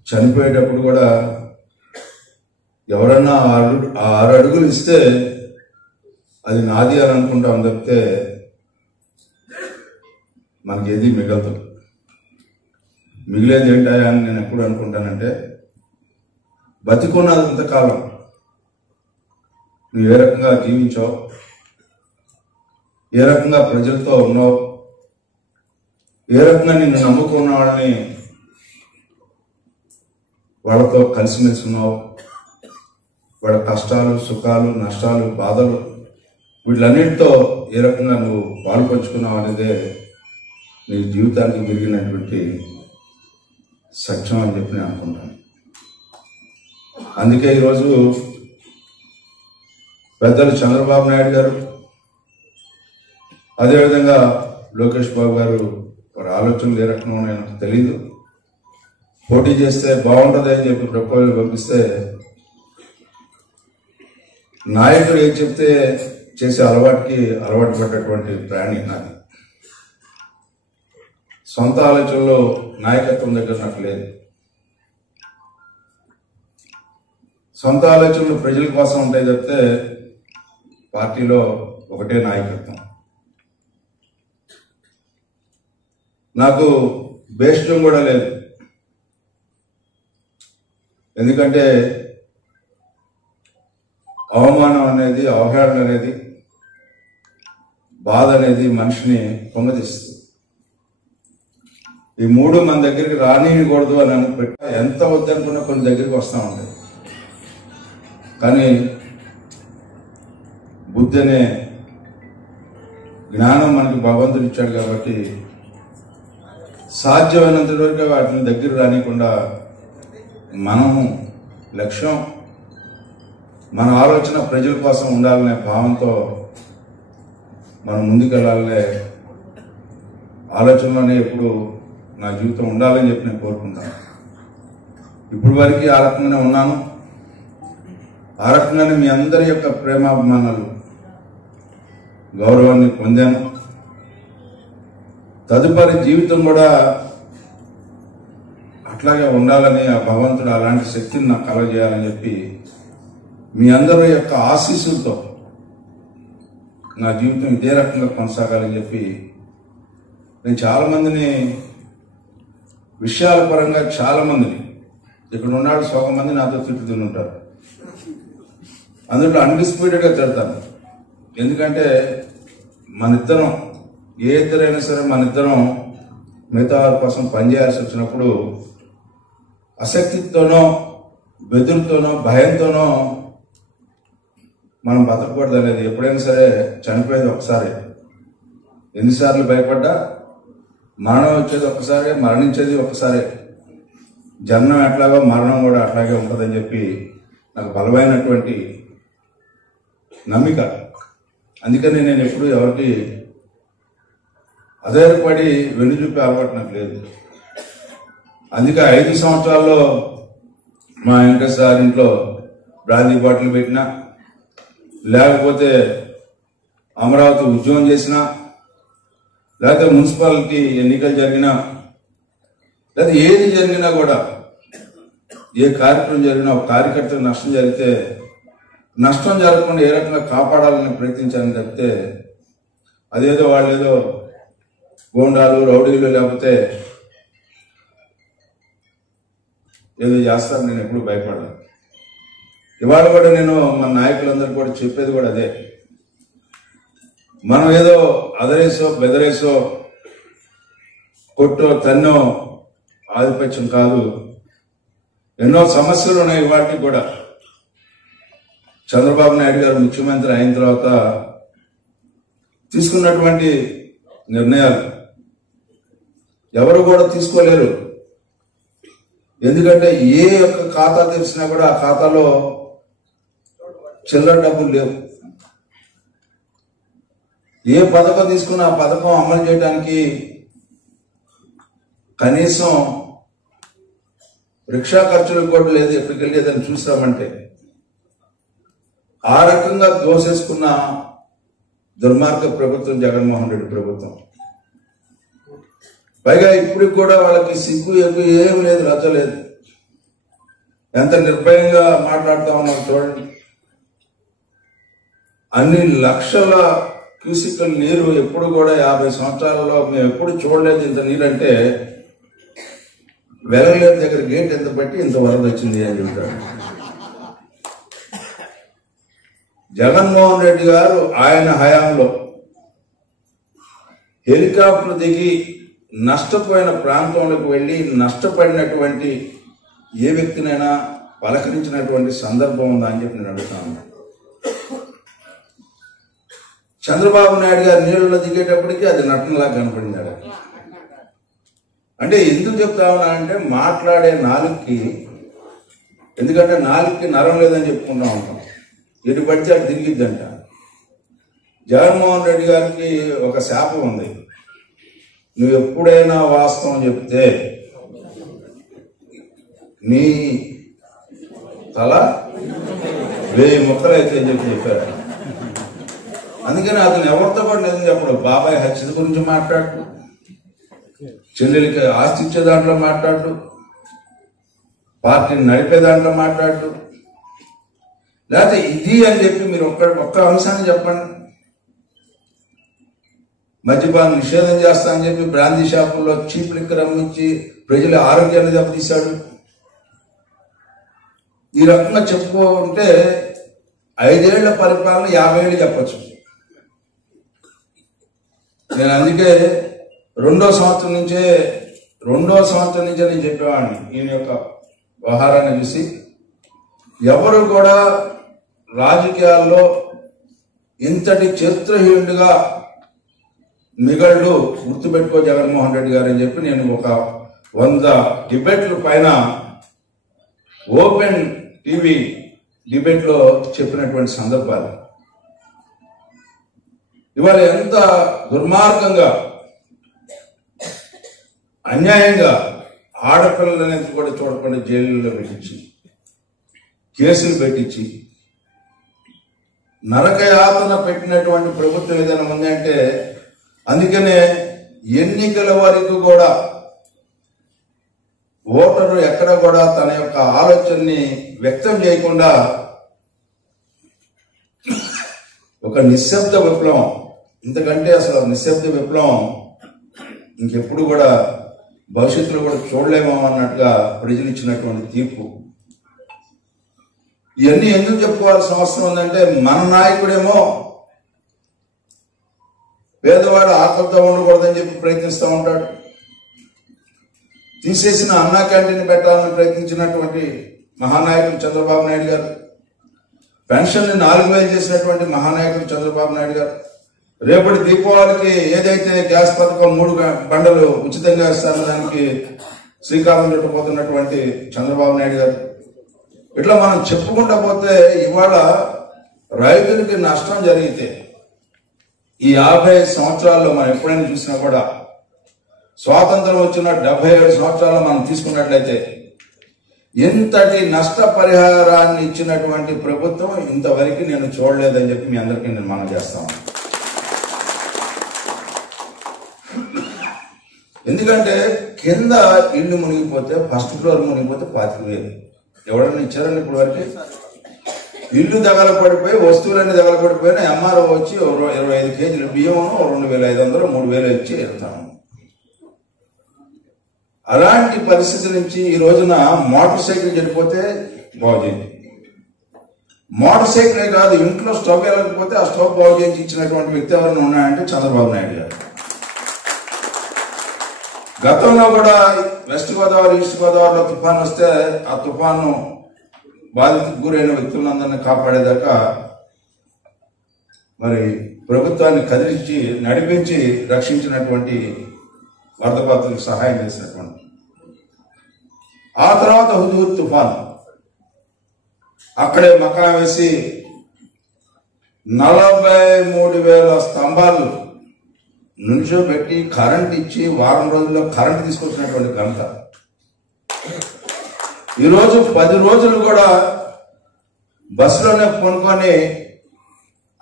చనిపోయేటప్పుడు కూడా ఎవరన్నా 6 అడుగులు ఇస్తే అది నాది అని అనుకుంటాం తప్పితే మనకి ఏది మిగలదు. మిగిలేది ఏంటాయా అని నేను ఎప్పుడు అనుకుంటానంటే, బతికున్నదంత కాలం నువ్వు ఏ రకంగా జీవించావు, ఏ రకంగా ప్రజలతో ఉన్నావు, ఏ రకంగా నిన్ను నమ్ముకున్న వాళ్ళని వాళ్ళతో కలిసిమెలిసి ఉన్నావు, వాళ్ళ కష్టాలు, సుఖాలు, నష్టాలు, బాధలు, వీళ్ళన్నిటితో ఏ రకంగా నువ్వు పాల్పంచుకున్నావు అనేదే నీ జీవితానికి పెరిగినటువంటి సత్యం అని చెప్పి నేను అనుకుంటాను. అందుకే ఈరోజు పెద్దలు చంద్రబాబు నాయుడు గారు, అదేవిధంగా లోకేష్ బాబు గారు వారి ఆలోచనలు ఏ రకంగా ఉన్నాయో నాకు తెలీదు. పోటీ చేస్తే బాగుంటుంది అని చెప్పి ప్రపోజల్ పంపిస్తే నాయకుడు ఏం చెప్తే చేసే అలవాటు పడ్డటువంటి ప్రాణి నాది. సొంత ఆలోచనలో నాయకత్వం దగ్గర నాకు లేదు. సొంత ఆలోచనలు ప్రజల కోసం ఉంటాయి తప్పితే పార్టీలో ఒకటే నాయకత్వం. నాకు బేస్టం కూడా లేదు. ఎందుకంటే అవమానం అనేది, అవహేళన అనేది, బాధ అనేది మనిషిని పొంగదీస్తుంది. ఈ 3 మన దగ్గరికి రానియకూడదు అని ఎంత వద్దనుకున్నా కొన్ని దగ్గరికి వస్తూ ఉంటాయి. కానీ బుద్ధి అనే జ్ఞానం మనకి భగవంతుడు ఇచ్చాడు కాబట్టి సాధ్యమైనంత వరకు వాటిని దగ్గర రానియకుండా మనము లక్ష్యం మన ఆలోచన ప్రజల కోసం ఉండాలనే భావంతో మనం ముందుకెళ్ళాలనే ఆలోచనలోనే ఎప్పుడు నా జీవితం ఉండాలని చెప్పి నేను కోరుకుంటాను. ఇప్పుడు వరకు ఆ రకంగానే ఉన్నాను. ఆ రకంగానే మీ అందరి యొక్క ప్రేమాభిమానాలు గౌరవాన్ని పొందాను. తదుపరి జీవితం కూడా అట్లాగే ఉండాలని ఆ భగవంతుడు అలాంటి శక్తిని నాకు కలగజేయాలని చెప్పి మీ అందరి యొక్క ఆశీస్సులతో నా జీవితం ఇదే రకంగా కొనసాగాలని చెప్పి నేను చాలా మందిని విషయాల పరంగా చాలా మందిని ఇక్కడ ఉన్నాడు సగం మంది నాతో తిట్టుతూనే ఉంటారు. అందులో అన్డిస్ప్యూటెడ్గా తిడతాను. ఎందుకంటే మన ఇద్దరం ఏ ఇద్దరైనా సరే మన ఇద్దరం మిగతా వారి కోసం పనిచేయాల్సి వచ్చినప్పుడు ఆసక్తితోనో బెదురుతోనో భయంతోనో మనం బతకూడదు అనేది. ఎప్పుడైనా సరే చనిపోయేది ఒకసారి. ఎన్నిసార్లు భయపడ్డా మరణం వచ్చేది ఒకసారి, మరణించేది ఒకసారి. జన్మం ఎట్లాగో మరణం కూడా అట్లాగే ఉంటుందని చెప్పి నాకు బలమైనటువంటి నమ్మిక. అందుకని నేను ఎప్పుడు ఎవరికి అధైర్యపడి వెన్నుచూపే అలవాటు నాకు లేదు. అందుకే 5 సంవత్సరాల్లో మా వెంకట సార్ ఇంట్లో బ్రాందీ బాటిల్ పెట్టినా, లేకపోతే అమరావతి ఉద్యోగం చేసినా, లేకపోతే మున్సిపాలిటీ ఎన్నికలు జరిగినా, లేదా ఏది జరిగినా కూడా ఏ కార్యక్రమం జరిగినా ఒక కార్యకర్తకు నష్టం జరిగితే నష్టం జరగకుండా ఏ రకంగా కాపాడాలని ప్రయత్నించాలని చెప్తే అదేదో వాళ్ళు ఏదో గోండాలు రౌడీలు లేకపోతే ఏదో చేస్తారు నేను ఎప్పుడు భయపడను. ఇవాళ కూడా నేను మన నాయకులందరూ కూడా చెప్పేది కూడా అదే. మనం ఏదో అదరేసో బెదరేసో కొట్టో తన్నో ఆధిపత్యం కాదు. ఎన్నో సమస్యలు ఉన్నాయి. వాటికి కూడా చంద్రబాబు నాయుడు గారు ముఖ్యమంత్రి అయిన తర్వాత తీసుకున్నటువంటి నిర్ణయాలు ఎవరు కూడా తీసుకోలేరు. ఎందుకంటే ఏ ఒక్క ఖాతా తెరిచినా కూడా ఆ ఖాతాలో చిల్లర డబ్బులు లేవు. ఏ పథకం తీసుకున్నా ఆ పథకం అమలు చేయడానికి కనీసం రిక్షా ఖర్చులకు కూడా లేదు. ఎక్కడికి వెళ్ళేదని చూసామంటే ఆ రకంగా దోసేసుకున్న దుర్మార్గ ప్రభుత్వం జగన్మోహన్ రెడ్డి ప్రభుత్వం. పైగా ఇప్పటికి కూడా వాళ్ళకి సిగ్గు ఎగ్గు ఏం లేదు, రచ్చ లేదు. ఎంత నిర్భయంగా మాట్లాడుతా ఉన్నారు చూడండి. అన్ని లక్షల క్యూసికల్ నీరు ఎప్పుడు కూడా 50 సంవత్సరాలలో మేము ఎప్పుడు చూడలేదు ఇంత నీరంటే. వెలగలేని దగ్గర గేట్ ఎంత బట్టి ఇంత వరద వచ్చింది అని చెప్తాడు. జగన్మోహన్ రెడ్డి గారు ఆయన హయాంలో హెలికాప్టర్ దిగి నష్టపోయిన ప్రాంతంలోకి వెళ్లి నష్టపడినటువంటి ఏ వ్యక్తినైనా పలకరించినటువంటి సందర్భం ఉందా అని చెప్పి నేను అడుగుతాను. చంద్రబాబు నాయుడు గారు నీళ్ళలో దిగేటప్పటికీ అది నటనలా కనపడింది. అంటే ఎందుకు చెప్తా ఉన్నా అంటే మాట్లాడే నాలుగుకి, ఎందుకంటే నాలుగుకి నరం లేదని చెప్పుకుంటా ఉంటాం. ఎటు పడితే అటు తిరిగిద్దంట. జగన్మోహన్ రెడ్డి గారికి ఒక శాపం ఉంది. నువ్వు ఎప్పుడైనా వాస్తవం చెప్తే నీ తల 1000 ముక్కలైతే అని చెప్పారు. అందుకని అతను ఎవరితో కూడా లేదు చెప్పడు. బాబాయ్ హత్య గురించి మాట్లాడు, చెల్లెలకి ఆస్తి ఇచ్చే దాంట్లో మాట్లాడు, పార్టీని నడిపే దాంట్లో మాట్లాడు, లేకపోతే ఇది అని చెప్పి మీరు ఒక్క అంశాన్ని చెప్పండి. మద్యపానం నిషేధం చేస్తా అని చెప్పి బ్రాందీ షాపుల్లో చీప్ లిక్కర్ అమ్మించి ప్రజల ఆరోగ్యాన్ని దెబ్బతీశాడు. ఈ రకంగా చెప్పుకుంటే 5 ఏళ్ల పరిపాలన 50 ఏళ్ళు చెప్పచ్చు. నేను అందుకే రెండో సంవత్సరం నుంచే నేను చెప్పేవాడిని. ఈయన యొక్క వ్యవహారాన్ని చూసి ఎవరు కూడా రాజకీయాల్లో ఇంతటి చరిత్రహీనుడిగా మిగళ్ళు గుర్తుపెట్టుకో జగన్మోహన్ రెడ్డి గారు అని చెప్పి నేను ఒక 100 డిబేట్ల పైన ఓపెన్ టీవీ డిబేట్ లో చెప్పినటువంటి సందర్భాలు ఇవాళ ఎంత దుర్మార్గంగా అన్యాయంగా ఆడపిల్లలనేది కూడా చూడకుండా జైలులో పెట్టించి కేసులు పెట్టించి నరకయాతన పెట్టినటువంటి ప్రభుత్వం ఏదైనా ఉందంటే అందుకనే ఎన్నికల వరకు కూడా ఓటరు ఎక్కడ కూడా తన యొక్క ఆలోచనని వ్యక్తం చేయకుండా ఒక నిశ్శబ్ద విప్లవం, ఇంతకంటే అసలు నిశ్శబ్ద విప్లవం ఇంకెప్పుడు కూడా భవిష్యత్తులో కూడా చూడలేమో అన్నట్టుగా ప్రజలు ఇచ్చినటువంటి తీర్పు. ఇవన్నీ ఎందుకు చెప్పుకోవాల్సిన అవసరం ఉందంటే మన నాయకుడేమో పేదవాడు ఆకలితో ఉండకూడదని చెప్పి ప్రయత్నిస్తూ ఉంటాడు. తీసేసిన అన్నా క్యాంటీన్ పెట్టాలని ప్రయత్నించినటువంటి మహానాయకుడు చంద్రబాబు నాయుడు గారు, పెన్షన్ 4,000 చేసినటువంటి మహానాయకుడు చంద్రబాబు నాయుడు గారు, రేపటి దీపావళికి ఏదైతే గ్యాస్ పథకం 3 బండలు ఉచితంగా ఇస్తారో దానికి శ్రీకారం చుట్టబోతున్నటువంటి చంద్రబాబు నాయుడు గారు. ఇట్లా మనం చెప్పుకుంటా పోతే ఇవాళ రైతులకి నష్టం జరిగితే ఈ 50 సంవత్సరాల్లో మనం ఎప్పుడైనా చూసినా కూడా స్వాతంత్రం వచ్చిన 77 సంవత్సరాల్లో మనం తీసుకున్నట్లయితే ఇంతటి నష్ట పరిహారాన్ని ఇచ్చినటువంటి ప్రభుత్వం ఇంతవరకు నేను చూడలేదని చెప్పి మీ అందరికీ నేను మనం చేస్తాను. ఎందుకంటే కింద ఇల్లు మునిగిపోతే ఫస్ట్ ఫ్లోర్ మునిగిపోతే 25,000 ఎవడన్నా ఇచ్చారని ఇప్పుడు వరకు. ఇల్లు దగలపడిపోయి వస్తువులన్నీ దగలపడిపోయినా ఎంఆర్ఓ వచ్చి 25 కేజీలు బియ్యం 2,500 3,000 ఇచ్చి వెళ్తాను. అలాంటి పరిస్థితి నుంచి ఈ రోజున మోటార్ సైకిల్ చెడిపోతే బాగు చేయండి, మోటార్ సైకిలే కాదు ఇంట్లో స్టవ్ వెళ్ళకపోతే ఆ స్టవ్ బాగు చేయించి ఇచ్చినటువంటి వ్యక్తి ఎవరైనా ఉన్నాయంటే చంద్రబాబు నాయుడు గారు. గతంలో కూడా వెస్ట్ గోదావరి ఈస్ట్ గోదావరిలో తుఫాను వస్తే ఆ తుఫాను బాధితులకు గురైన వ్యక్తులందరినీ కాపాడేదాకా మరి ప్రభుత్వాన్ని కదిలించి నడిపించి రక్షించినటువంటి వరద బాధితులకు సహాయం చేసినటువంటి. ఆ తర్వాత హుదూద్ తుఫాను అక్కడే మకా వేసి 43,000 స్తంభాలు నుంచోబెట్టి కరెంట్ ఇచ్చి వారం రోజుల్లో కరెంట్ తీసుకొచ్చినటువంటి ఘనత. ఈరోజు 10 రోజులు కూడా బస్సులోనే కొనుక్కొని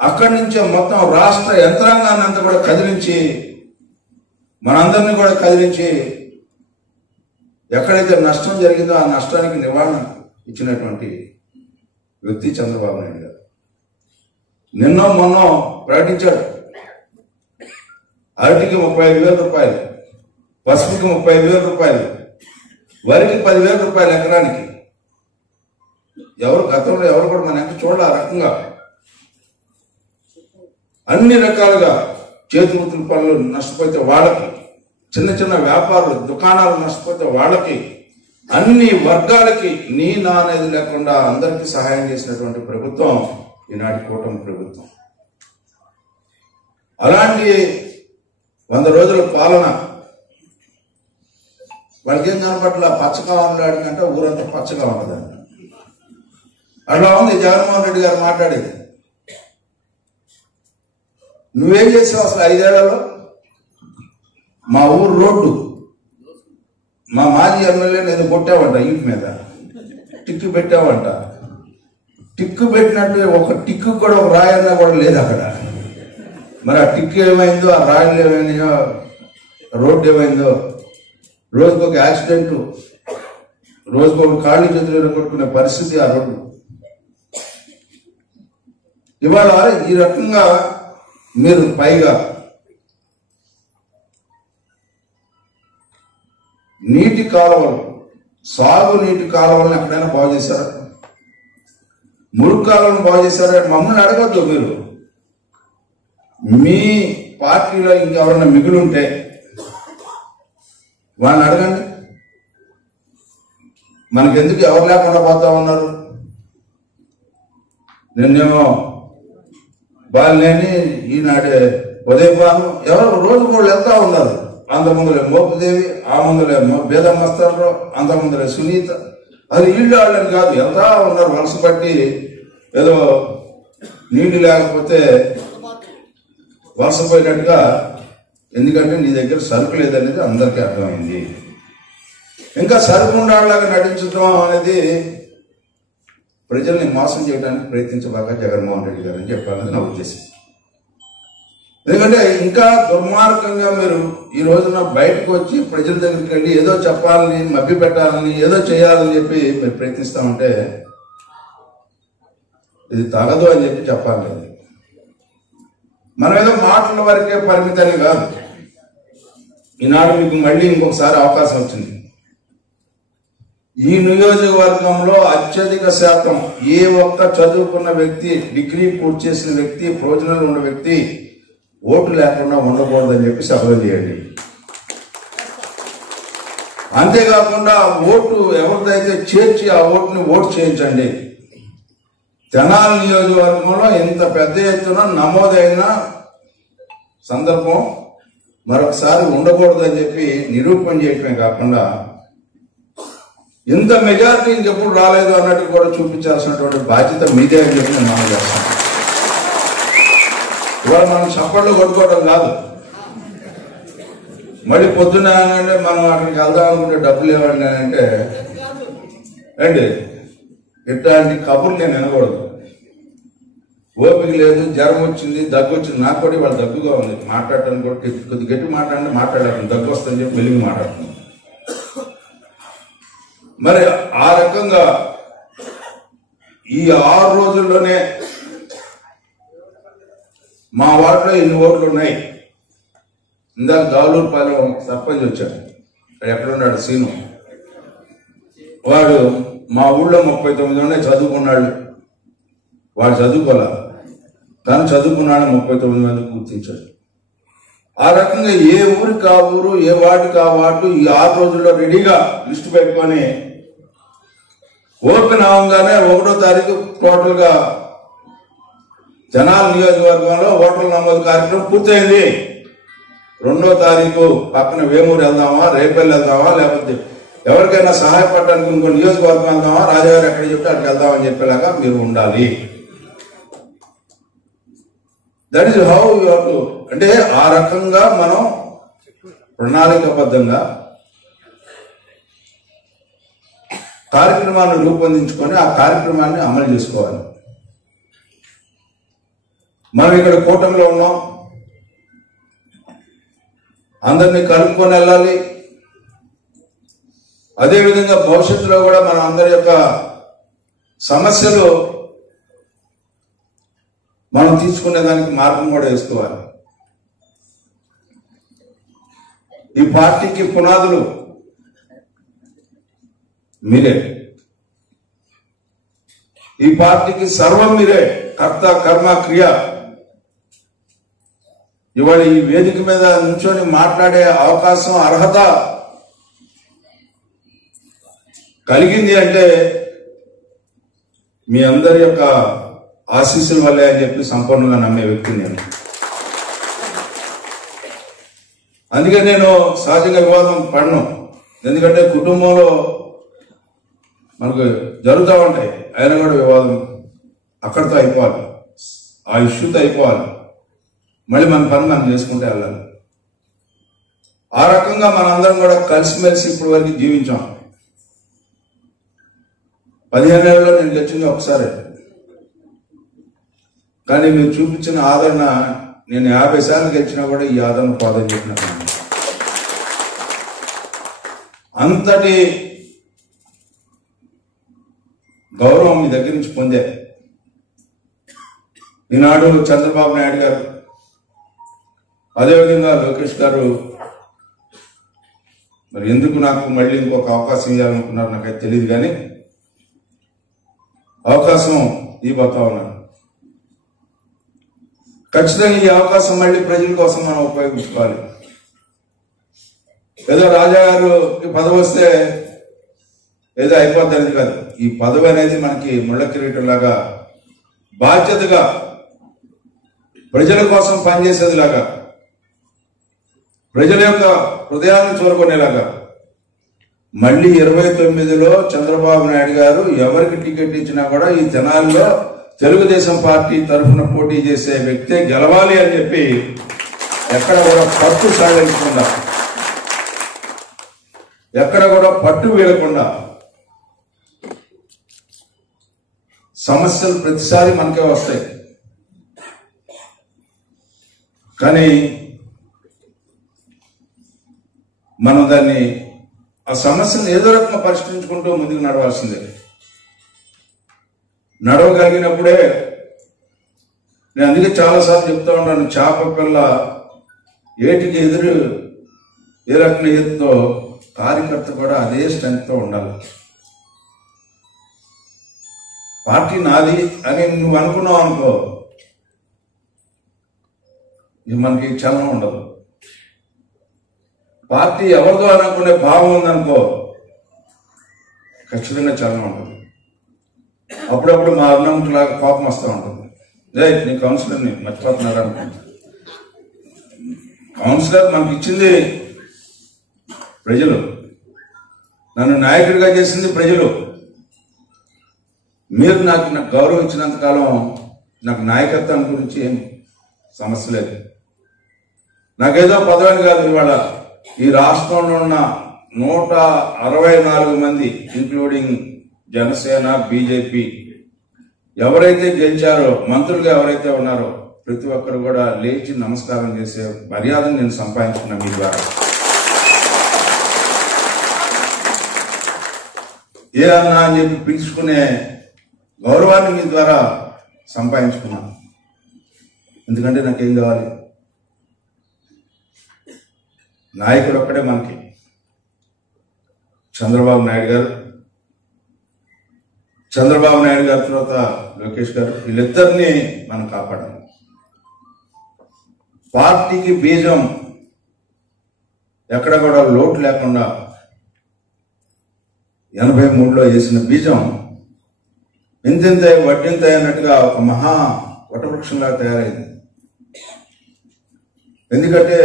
అక్కడి నుంచే మొత్తం రాష్ట్ర యంత్రాంగాన్ని అంతా కూడా కదిలించి మనందరినీ కూడా కదిలించి ఎక్కడైతే నష్టం జరిగిందో ఆ నష్టానికి నివారణ ఇచ్చినటువంటి వ్యక్తి చంద్రబాబు నాయుడు గారు. నిన్న మొన్న ప్రకటించాడు అరటికి 35,000 రూపాయలు, పసుపుకి 35,000 రూపాయలు, వరికి 10,000 రూపాయలు ఎకరానికి. గతంలో ఎవరు కూడా మన ఎంత చూడాలి. ఆ రకంగా అన్ని రకాలుగా చేతి వృత్తుల పనులు నష్టపోతే వాళ్ళకి, చిన్న చిన్న వ్యాపారులు దుకాణాలు నష్టపోతే వాళ్ళకి, అన్ని వర్గాలకి నీ నా అనేది లేకుండా అందరికీ సహాయం చేసినటువంటి ప్రభుత్వం ఈనాటి కూటమి ప్రభుత్వం. అలాంటి 100 రోజుల పాలన వాళ్ళకేం కనపట్ల పచ్చగా ఉండడానికంటే ఊరంతా పచ్చగా ఉండదంట. అట్లా ఉంది జగన్మోహన్ రెడ్డి గారు మాట్లాడేది. నువ్వేం చేసావు అసలు 5 ఏళ్లలో? మా ఊరు రోడ్డు మా మాజీ ఎమ్మెల్యే నేను కొట్టావంట, ఇంటి మీద టిక్కు పెట్టావంట. టిక్కు పెట్టినట్టు ఒక టిక్కు కూడా ఒక రాయన్నా కూడా లేదు అక్కడ. మరి ఆ టిక్కు ఏమైందో, ఆ రాయలు ఏమైనాయో, రోడ్డు ఏమైందో, రోజుకొక యాక్సిడెంట్, రోజుకొక కాళ్ళు చేతులు కొట్టుకునే పరిస్థితి ఆ రోడ్డు. ఇవాళ ఈ రకంగా మీరు పైగా నీటి కాలువలు, సాగునీటి కాలువలను ఎక్కడైనా బాగు చేశారా? మురుగు కాలువలను బాగు చేశారా? మమ్మల్ని అడగద్దు. మీరు మీ పార్టీలో ఇంకెవరన్నా మిగిలి ఉంటే వాళ్ళని అడగండి. మనకెందుకు ఎవరు లేకుండా పోతా ఉన్నారు? నిన్నేమో బాలినేని, ఈనాడే ఉదయభాను, ఎవరు రోజు కూడా వెళ్తా ఉన్నారు. అంత ముందులే మోపుదేవి, ఆ ముందులే బేదమ్మస్తారు, అంత ముందులే సునీత. అది ఇళ్ళు వాళ్ళని కాదు, వెళ్తా ఉన్నారు. వలస పట్టి ఏదో నీళ్లు లేకపోతే వలసపోయినట్టుగా, ఎందుకంటే నీ దగ్గర సరుకు లేదనేది అందరికీ అర్థమైంది. ఇంకా సరుకు ఉండాలాగా నటించడం అనేది ప్రజల్ని మోసం చేయడానికి ప్రయత్నించబాక జగన్మోహన్ రెడ్డి గారు అని చెప్పాలని నా ఉద్దేశం. ఎందుకంటే ఇంకా దుర్మార్గంగా మీరు ఈ రోజున బయటకు వచ్చి ప్రజల దగ్గరికి వెళ్ళి ఏదో చెప్పాలని, మభ్య పెట్టాలని, ఏదో చేయాలని చెప్పి మీరు ప్రయత్నిస్తూ ఉంటే ఇది తగదు అని చెప్పి చెప్పాలి. మనం ఏదో మాటల వరకే పరిమితాన్ని కాదు. ఈనాడు మీకు మళ్ళీ ఇంకొకసారి అవకాశం వచ్చింది. ఈ నియోజకవర్గంలో అత్యధిక శాతం ఏ ఒక్క చదువుకున్న వ్యక్తి, డిగ్రీ పూర్తి చేసిన వ్యక్తి, ప్రయోజనాలు ఉన్న వ్యక్తి ఓటు లేకుండా ఉండకూడదని చెప్పి సభలో చేయండి. అంతేకాకుండా ఓటు ఎవరిదైతే చేర్చి ఆ ఓటుని ఓటు చేయించండి. తెనాలి నియోజకవర్గంలో ఇంత పెద్ద ఎత్తున నమోదైన సందర్భం మరొకసారి ఉండకూడదని చెప్పి నిరూపణ చేయటమే కాకుండా ఇంత మెజారిటీ ఇంకెప్పుడు రాలేదు అన్నట్టు కూడా చూపించాల్సినటువంటి బాధ్యత మీదే అని చెప్పి నేను మనం చేస్తాను. ఇవాళ మనం చప్పట్లు కొట్టుకోవడం కాదు. మళ్ళీ పొద్దున్న అంటే మనం అక్కడికి వెళ్దాం అనుకుంటే డబ్బులు ఇవ్వండి అంటే అండి ఇట్లాంటి కబుర్లు నేను వినకూడదు. ఓపిక లేదు, జ్వరం వచ్చింది, దగ్గు వచ్చింది. నాకు కూడా ఇవాళ దగ్గుగా ఉంది. మాట్లాడటానికి కూడా కొద్ది గట్టి మాట్లాడాను. దగ్గు వస్తుందని చెప్పి మెల్లిగి మాట్లాడుతున్నాను. మరి ఆ రకంగా ఈ 6 రోజుల్లోనే మా వార్డులో ఎన్ని ఓట్లు ఉన్నాయి. ఇందాక గాలూరుపాలెం సర్పంచ్ వచ్చాడు. ఎక్కడున్నాడు సీను. వాడు మా ఊళ్ళో 39 ఉన్నాయి చదువుకున్నాడు. వాడు చదువుకోలే, కానీ చదువుకున్నాడు 39 మంది గుర్తించాడు. ఆ రకంగా ఏ ఊరికి ఆ ఊరు, ఏ వార్డుకి ఆ వార్డు ఈ 6 రోజుల్లో రెడీగా లిస్టు పెట్టుకొని ఓపెన్ అవగానే 1వ తారీఖు టోటల్ గా తెనాలి నియోజకవర్గంలో ఓటర్ల నమోదు కార్యక్రమం పూర్తయింది. 2వ తారీఖు పక్కన వేమూరు వెళ్దామా, రేపల్లి వెళ్దామా, లేకపోతే ఎవరికైనా సహాయపడడానికి ఇంకో నియోజకవర్గం వెళ్దామా, రాజాగారు ఎక్కడ చెప్తే అక్కడికి వెళ్దామని చెప్పేలాగా మీరు ఉండాలి. That is how you have to. అంటే ఆ రకంగా మనం ప్రణాళికబద్ధంగా కార్యక్రమాన్ని రూపొందించుకొని ఆ కార్యక్రమాన్ని అమలు చేసుకోవాలి. మనం ఇక్కడ కూటమిలో ఉన్నాం, అందరినీ కలుపుకొని వెళ్ళాలి. అదేవిధంగా భవిష్యత్తులో కూడా మన అందరి యొక్క సమస్యలు మనం తీసుకునే దానికి మార్గం కూడా వేసుకోవాలి. ఈ పార్టీకి పునాదులు మీరే, ఈ పార్టీకి సర్వం మీరే, కర్త కర్మ క్రియ. ఇవాళ ఈ వేదిక మీద నుంచొని మాట్లాడే అవకాశం, అర్హత కలిగింది అంటే మీ అందరి యొక్క ఆశీస్సుల వల్లే అని చెప్పి సంపూర్ణంగా నమ్మే వ్యక్తిని నేను. అందుకే నేను సహజంగా వివాదం పడను. ఎందుకంటే కుటుంబంలో మనకు జరుగుతూ ఉంటాయి, అయినా కూడా వివాదం అక్కడితో అయిపోవాలి, ఆ ఇష్యూతో అయిపోవాలి. మళ్ళీ మన పని మనం చేసుకుంటే వెళ్ళాలి. ఆ రకంగా మనందరం కూడా కలిసిమెలిసి ఇప్పటి వరకు జీవించాం. 15 ఏళ్ళలో నేను గెలిచింది ఒకసారి, కానీ మీరు చూపించిన ఆదరణ, నేను 50 సార్లు గెలిచినా కూడా ఈ ఆదరణ పోదని చెప్పిన అంతటి గౌరవం మీ దగ్గర నుంచి పొందే. ఈనాడు చంద్రబాబు నాయుడు గారు, అదేవిధంగా లోకేష్ గారు మరి ఎందుకు నాకు మళ్ళీ ఇంకొక అవకాశం ఇవ్వాలనుకున్నారు నాకైతే తెలియదు, కానీ అవకాశం ఇవ్వతా ఉన్నాను. ఖచ్చితంగా ఈ అవకాశం మళ్ళీ ప్రజల కోసం మనం ఉపయోగించుకోవాలి. ఏదో రాజా గారికి పదవి వస్తే ఏదో అయిపోతుంది కాదు. ఈ పదవి అనేది మనకి ముళ్ళ కిరీటంలాగా, బాధ్యతగా ప్రజల కోసం పనిచేసేదిలాగా, ప్రజల యొక్క హృదయాలను చూరగొనేలాగా. మళ్ళీ 29లో చంద్రబాబు నాయుడు గారు ఎవరికి టికెట్ ఇచ్చినా కూడా ఈ తెనాలిలో తెలుగుదేశం పార్టీ తరఫున పోటీ చేసే వ్యక్తే గెలవాలి అని చెప్పి ఎక్కడ కూడా పట్టు సాధించకుండా, ఎక్కడ కూడా పట్టు వీడకుండా, సమస్యలు ప్రతిసారి మనకే వస్తాయి కానీ మనం దాన్ని ఆ సమస్యను ఏదో రకంగా పరిష్కరించుకుంటూ ముందుకు నడవాల్సిందే. నడవగలిగినప్పుడే నేను అందుకే చాలాసార్లు చెప్తా ఉన్నాను, చేప పిల్ల ఏటికి ఎదురు ఏ రకంగా ఎదుతో కార్యకర్త కూడా అదే స్ట్రెంగ్త్తో ఉండాలి. పార్టీ నాది అని నువ్వు అనుకున్నావు అనుకో, మనకి చలనం ఉండదు. పార్టీ ఎవరిదో అనుకునే భావం ఉందనుకో, ఖచ్చితంగా చలనం ఉంటుంది. అప్పుడప్పుడు మా అరుణంలాగా కోపం వస్తూ ఉంటుంది, నీ కౌన్సిలర్ని మర్చిపోతున్నారా అనుకుంటా. కౌన్సిలర్ మనకి ఇచ్చింది ప్రజలు, నన్ను నాయకుడిగా చేసింది ప్రజలు. మీరు నాకు గౌరవం ఇచ్చినంతకాలం నాకు నాయకత్వం గురించి ఏం సమస్య లేదు. నాకేదో పదవిని కాదు, ఇవాళ ఈ రాష్ట్రంలో ఉన్న 164 మంది ఇంక్లూడింగ్ జనసేన, బీజేపీ ఎవరైతే గెలిచారో, మంత్రులుగా ఎవరైతే ఉన్నారో ప్రతి ఒక్కరు కూడా లేచి నమస్కారం చేసే మర్యాదను నేను సంపాదించుకున్నా మీ ద్వారా. ఏ అన్నా అని చెప్పి పిలుచుకునే గౌరవాన్ని మీ ద్వారా సంపాదించుకున్నాను. ఎందుకంటే నాకేం కావాలి? నాయకుడు ఒక్కడే మనకి. చంద్రబాబు నాయుడు గారు, చంద్రబాబు నాయుడు గారి తర్వాత లోకేష్ గారు, వీళ్ళిద్దరినీ మనం కాపాడాలి. పార్టీకి బీజం ఎక్కడ కూడా లోటు లేకుండా 83లో వేసిన బీజం ఇంతింతాయి వడ్డింతాయి అన్నట్టుగా ఒక మహా వటవృక్షంలా తయారైంది. ఎందుకంటే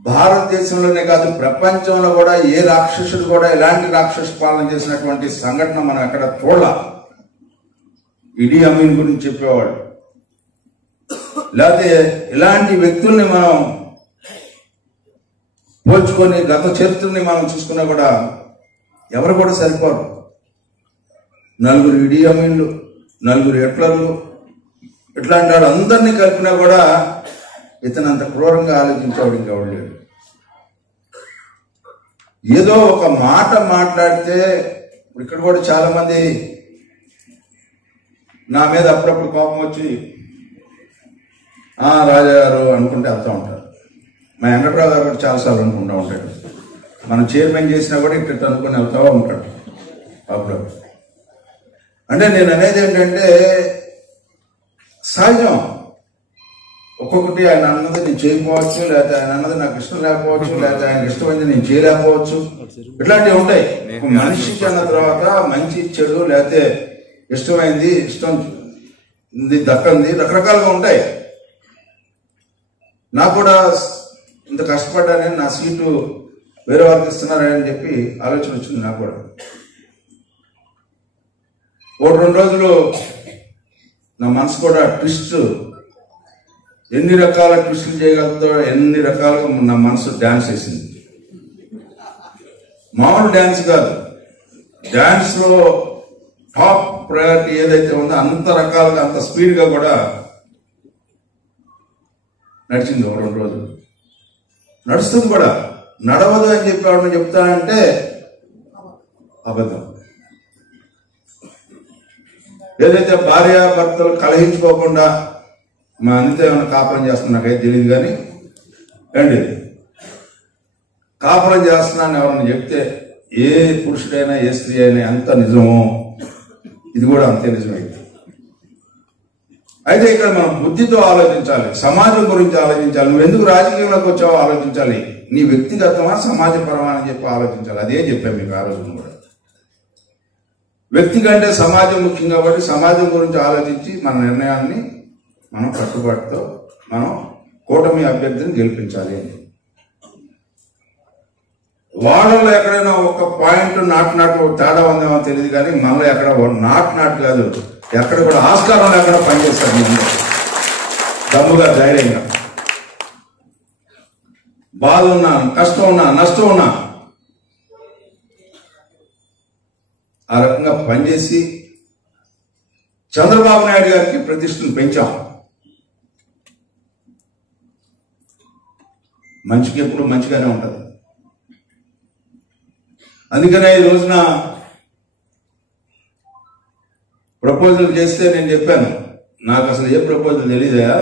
భారతదేశంలోనే కాదు, ప్రపంచంలో కూడా ఏ రాక్షసుడు కూడా ఇలాంటి రాక్షస పాలన చేసినటువంటి సంఘటన మనం ఎక్కడ చూడాల. ఇడీ అమీన్ గురించి చెప్పేవాడు, లేకపోతే ఇలాంటి వ్యక్తుల్ని మనం పోల్చుకొని గత చరిత్రని మనం చూసుకున్నా కూడా ఎవరు కూడా సరిపోరు. 4 ఇడీ అమీన్లు, 4 హిట్లర్లు, ఇట్లాంటి వాడు అందరినీ కలిపినా కూడా ఇతనంత క్రూరంగా ఆలోచించేవాడు ఇంకెవడు లేడు. ఏదో ఒక మాట మాట్లాడితే, ఇక్కడ కూడా చాలా మంది నా మీద అప్పుడప్పుడు కోపం వచ్చి రాజా గారు అనుకుంటే వెళ్తూ ఉంటారు. మా వెంకట్రావు గారు కూడా చాలాసార్లు అనుకుంటూ ఉంటాడు. మనం చైర్మన్ చేసినా కూడా ఇక్కడ అనుకుని వెళ్తా ఉంటాడు అప్పుడప్పుడు. అంటే నేను అనేది ఏంటంటే సహజం. ఒక్కొక్కటి ఆయన అన్నది నేను చేయకపోవచ్చు, లేకపోతే ఆయన అన్నది నాకు ఇష్టం లేకపోవచ్చు, లేకపోతే ఆయనకి ఇష్టమైంది నేను చేయలేకపోవచ్చు. ఇట్లాంటివి ఉంటాయి. ఒక మనిషికి అన్న తర్వాత మంచి చెడు, లేకపోతే ఇష్టమైంది, ఇష్టం దక్కంది, రకరకాలుగా ఉంటాయి. నాకు కూడా ఇంత కష్టపడ్డానని నా సీటు వేరే వారికి ఇస్తున్నారని చెప్పి ఆలోచన వచ్చింది నాకు కూడా. 1-2 రోజులు నా మనసు కూడా ట్విస్ట్, ఎన్ని రకాల ట్విస్టులు చేయగలుగుతాడో ఎన్ని రకాలుగా నా మనసు డాన్స్ వేసింది. మామూలు డాన్స్ కాదు, డాన్స్ లో టాప్ ప్రయారిటీ ఏదైతే ఉందో అంత రకాలుగా, అంత స్పీడ్ గా కూడా నడిచింది. 1-2 రోజులు నడుస్తుంది కూడా. నడవదు అని చెప్పేవాడిని చెప్తానంటే అబద్ధం. ఏదైతే భార్యాభర్తలు కలహించుకోకుండా మా అనిత ఏమైనా కాపురం చేస్తున్నా నాకైతే తెలియదు కానీ అండి, కాపురం చేస్తున్నాను ఎవరన్నా చెప్తే ఏ పురుషుడైనా ఏ స్త్రీ అయినా ఎంత నిజమో ఇది కూడా అంతే నిజమైంది. అయితే ఇక్కడ మనం బుద్ధితో ఆలోచించాలి, సమాజం గురించి ఆలోచించాలి. నువ్వు ఎందుకు రాజకీయంలోకి వచ్చావో ఆలోచించాలి. నీ వ్యక్తిగతమా సమాజపరమా అని చెప్పి ఆలోచించాలి. అదే చెప్పాను మీకు ఆ రోజున కూడా. వ్యక్తి కంటే సమాజం ముఖ్యం కాబట్టి సమాజం గురించి ఆలోచించి మన నిర్ణయాన్ని మనం కట్టుబాటుతో మనం కూటమి అభ్యర్థిని గెలిపించాలి అని. వాళ్ళలో ఎక్కడైనా ఒక పాయింట్ నాటు తేడా ఉందేమో తెలియదు, కానీ మనలో ఎక్కడ నాటు కాదు, ఎక్కడ కూడా ఆస్కారం లేకుండా పనిచేస్తారు. నేను దమ్ముగా ధైర్యంగా బాధ ఉన్నా, కష్టం ఉన్నా, నష్టం ఉన్నా ఆ రకంగా పనిచేసి చంద్రబాబు నాయుడు గారికి ప్రతిష్టను పెంచాం. మంచికి ఎప్పుడు మంచిగానే ఉంటుంది. అందుకనే ఈ రోజున ప్రపోజల్ చేస్తే నేను చెప్పాను, నాకు అసలు ఏ ప్రపోజల్ తెలియదా,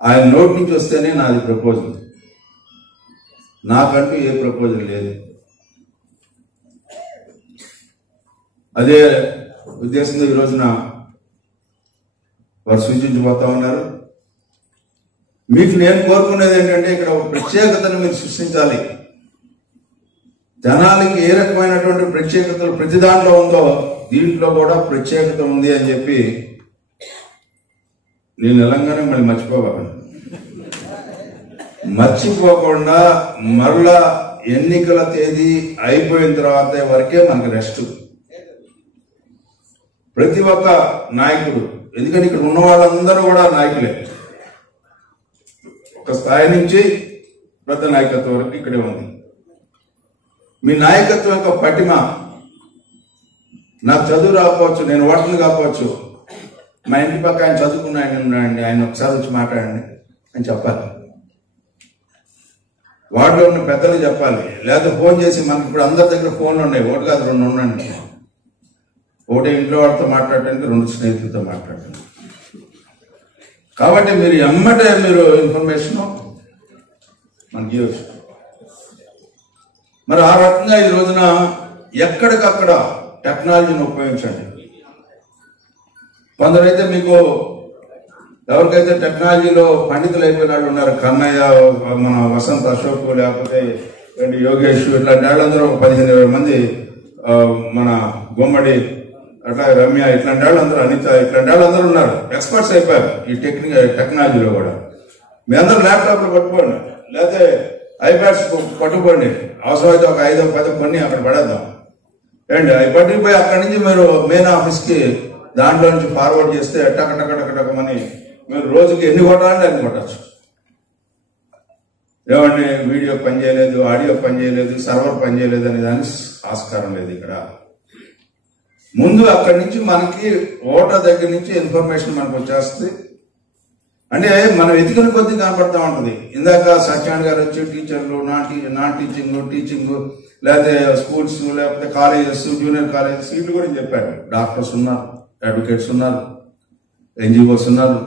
ఆయన నోటి నుంచి వస్తేనే నాది ప్రపోజల్, నాకంటూ ఏ ప్రపోజల్ లేదు. అదే ఉద్దేశంతో ఈ రోజున వారు సూచించబోతా ఉన్నారు. మీకు నేను కోరుకునేది ఏంటంటే, ఇక్కడ ఒక ప్రత్యేకతను మీరు సృష్టించాలి. జనాలకి ఏ రకమైనటువంటి ప్రత్యేకతలు ప్రతి దాంట్లో ఉందో దీంట్లో కూడా ప్రత్యేకత ఉంది అని చెప్పి నేను నిలంగానే మళ్ళీ మర్చిపోకుండా మరలా ఎన్నికల తేదీ అయిపోయిన తర్వాత వరకే మనకు రెస్ట్. ప్రతి ఒక్క నాయకుడు, ఎందుకంటే ఇక్కడ ఉన్న వాళ్ళందరూ కూడా నాయకులే, ఒక స్థాయి నుంచి పెద్ద నాయకత్వం వరకు ఇక్కడే ఉంది. మీ నాయకత్వం యొక్క పటిమ, నాకు చదువు రాకపోవచ్చు, నేను ఓటర్లు కాకపోవచ్చు, మా ఇంటి పక్క ఆయన చదువుకున్న ఆయన ఉన్నాయండి, ఆయన ఒకసారి వచ్చి మాట్లాడండి అని చెప్పాలి. వార్డులో ఉన్న పెద్దలు చెప్పాలి, లేదా ఫోన్ చేసి, మనకి ఇప్పుడు అందరి దగ్గర ఫోన్లు ఉన్నాయి, ఒకటి కాదు 2 ఉండండి. ఒకటి ఇంట్లో వాళ్ళతో మాట్లాడటానికి, 2 స్నేహితులతో మాట్లాడటానికి. కాబట్టి మీరు ఎమ్మటే మీరు ఇన్ఫర్మేషన్ మనకి ఇవ్వచ్చు. మరి ఆ రకంగా ఈ రోజున ఎక్కడికక్కడ టెక్నాలజీని ఉపయోగించండి. కొందరైతే మీకు ఎవరికైతే టెక్నాలజీలో పండితులు అయిపోయిన వాళ్ళు ఉన్నారు, కన్నయ్య, మన వసంత్ అశోక్, లేకపోతే యోగేష్, ఇట్లాంటి వాళ్ళందరూ 15-20 మంది, మన గుమ్మడి, అట్లా రమ్య, ఇట్లాంటి వాళ్ళందరూ, అనిత, ఇట్లాంటి వాళ్ళందరూ ఉన్నారు, ఎక్స్పర్ట్స్ అయిపోయారు ఈ టెక్నాలజీలో కూడా. మీ అందరూ ల్యాప్టాప్లు పట్టుకోండి, లేకపోతే ఐప్యాడ్స్ పట్టుకోండి, అవసరమైతే ఒక 5-10 కొన్ని అక్కడ పడేద్దాం ఏంటి. అవి పట్టుకుపోయి అక్కడి నుంచి మీరు మెయిన్ ఆఫీస్కి దాంట్లో నుంచి ఫార్వర్డ్ చేస్తే టకటకటకటకమని మీరు రోజుకి ఎన్ని కొట్టాలంటే అన్ని కొట్టచ్చు. ఏమండి, వీడియో పనిచేయలేదు, ఆడియో పనిచేయలేదు, సర్వర్ పనిచేయలేదు అనే దానికి ఆస్కారం లేదు. ఇక్కడ ముందు అక్కడి నుంచి మనకి ఓటర్ దగ్గర నుంచి ఇన్ఫర్మేషన్ మనకు వచ్చేస్తుంది. అంటే మనం ఎతికిన కొద్దీ కనపడతా ఉంటుంది. ఇందాక సత్యాన్ గారు వచ్చి టీచర్లు, నాన్ టీచింగ్, లేకపోతే స్కూల్స్, లేకపోతే కాలేజెస్, జూనియర్ కాలేజెస్ వీటి గురించి చెప్పారు. డాక్టర్స్ ఉన్నారు, అడ్వకేట్స్ ఉన్నారు, ఎన్జిఓస్ ఉన్నారు,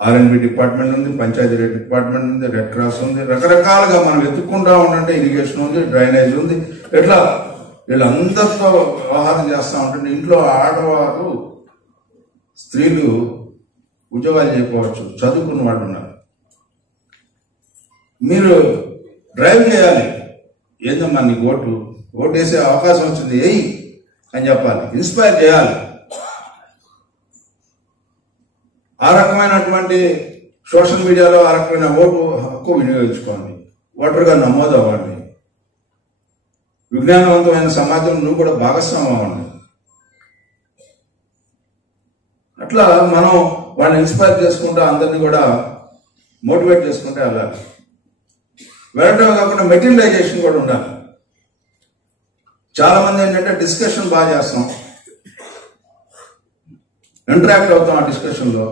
R&B డిపార్ట్మెంట్ ఉంది, పంచాయతీ డిపార్ట్మెంట్ ఉంది, రెడ్ క్రాస్ ఉంది, రకరకాలుగా మనం వెతుక్కుంటా ఉంటే ఇరిగేషన్ ఉంది, డ్రైనేజ్ ఉంది. ఎట్లా వీళ్ళందరితో వ్యవహారం చేస్తూ ఉంటుంటే ఇంట్లో ఆడవారు, స్త్రీలు ఉద్యోగాలు చేయకపోవచ్చు, చదువుకున్న వాళ్ళు ఉన్నారు. మీరు డ్రైవ్ చేయాలి. ఏందమ్మా నీకు ఓటు వేసే అవకాశం వచ్చింది, ఏయ్ అని చెప్పాలి, ఇన్స్పైర్ చేయాలి. ఆ రకమైనటువంటి సోషల్ మీడియాలో ఆ రకమైన ఓటు హక్కు వినియోగించుకోండి, ఓటర్గా నమోదు అవ్వండి. విజ్ఞానవంతమైన సమాజం నువ్వు కూడా భాగస్వామ్యం అవ్వండి. అట్లా మనం వాళ్ళని ఇన్స్పైర్ చేసుకుంటూ అందరినీ కూడా మోటివేట్ చేసుకుంటే వెళ్ళాలి. వెళ్ళటమే కాకుండా మెటీరియలైజేషన్ కూడా ఉండాలి. చాలా మంది ఏంటంటే డిస్కషన్ బాగా చేస్తాం, ఇంటరాక్ట్ అవుతాం. ఆ డిస్కషన్లో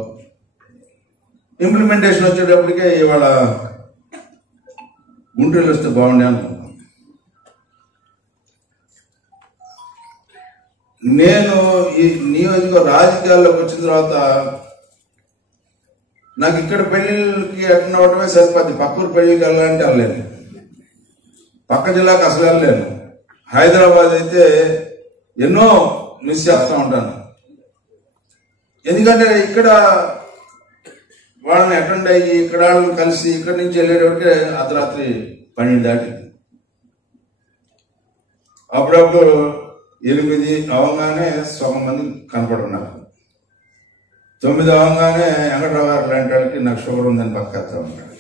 ఇంప్లిమెంటేషన్ వచ్చేటప్పటికే ఇవాళ గుంటూరులో వస్తే బాగుండే అనుకుంటాం. నేను ఈ నియోజకవర్గ రాజకీయాల్లోకి వచ్చిన తర్వాత నాకు ఇక్కడ పెళ్లికి అటెండ్ అవడమే సరిపోద్ది. పక్కూరు పెళ్లికి వెళ్ళాలంటే వెళ్ళలేను, పక్క జిల్లాకి అసలు వెళ్ళలేను. హైదరాబాద్ అయితే ఎన్నో మిస్ చేస్తూ ఉంటాను. ఎందుకంటే ఇక్కడ వాళ్ళని అటెండ్ అయ్యి ఇక్కడ వాళ్ళని కలిసి ఇక్కడి నుంచి వెళ్ళేటప్పటికే అర్ధరాత్రి 12 దాటి, అప్పుడప్పుడు 8 అవగానే సగం మంది కనపడున్నారు, 9 అవగానే వెంకటరావు గారు లాంటి వాళ్ళకి నాకు షుగర్ ఉందని పక్కతా ఉంటాడు,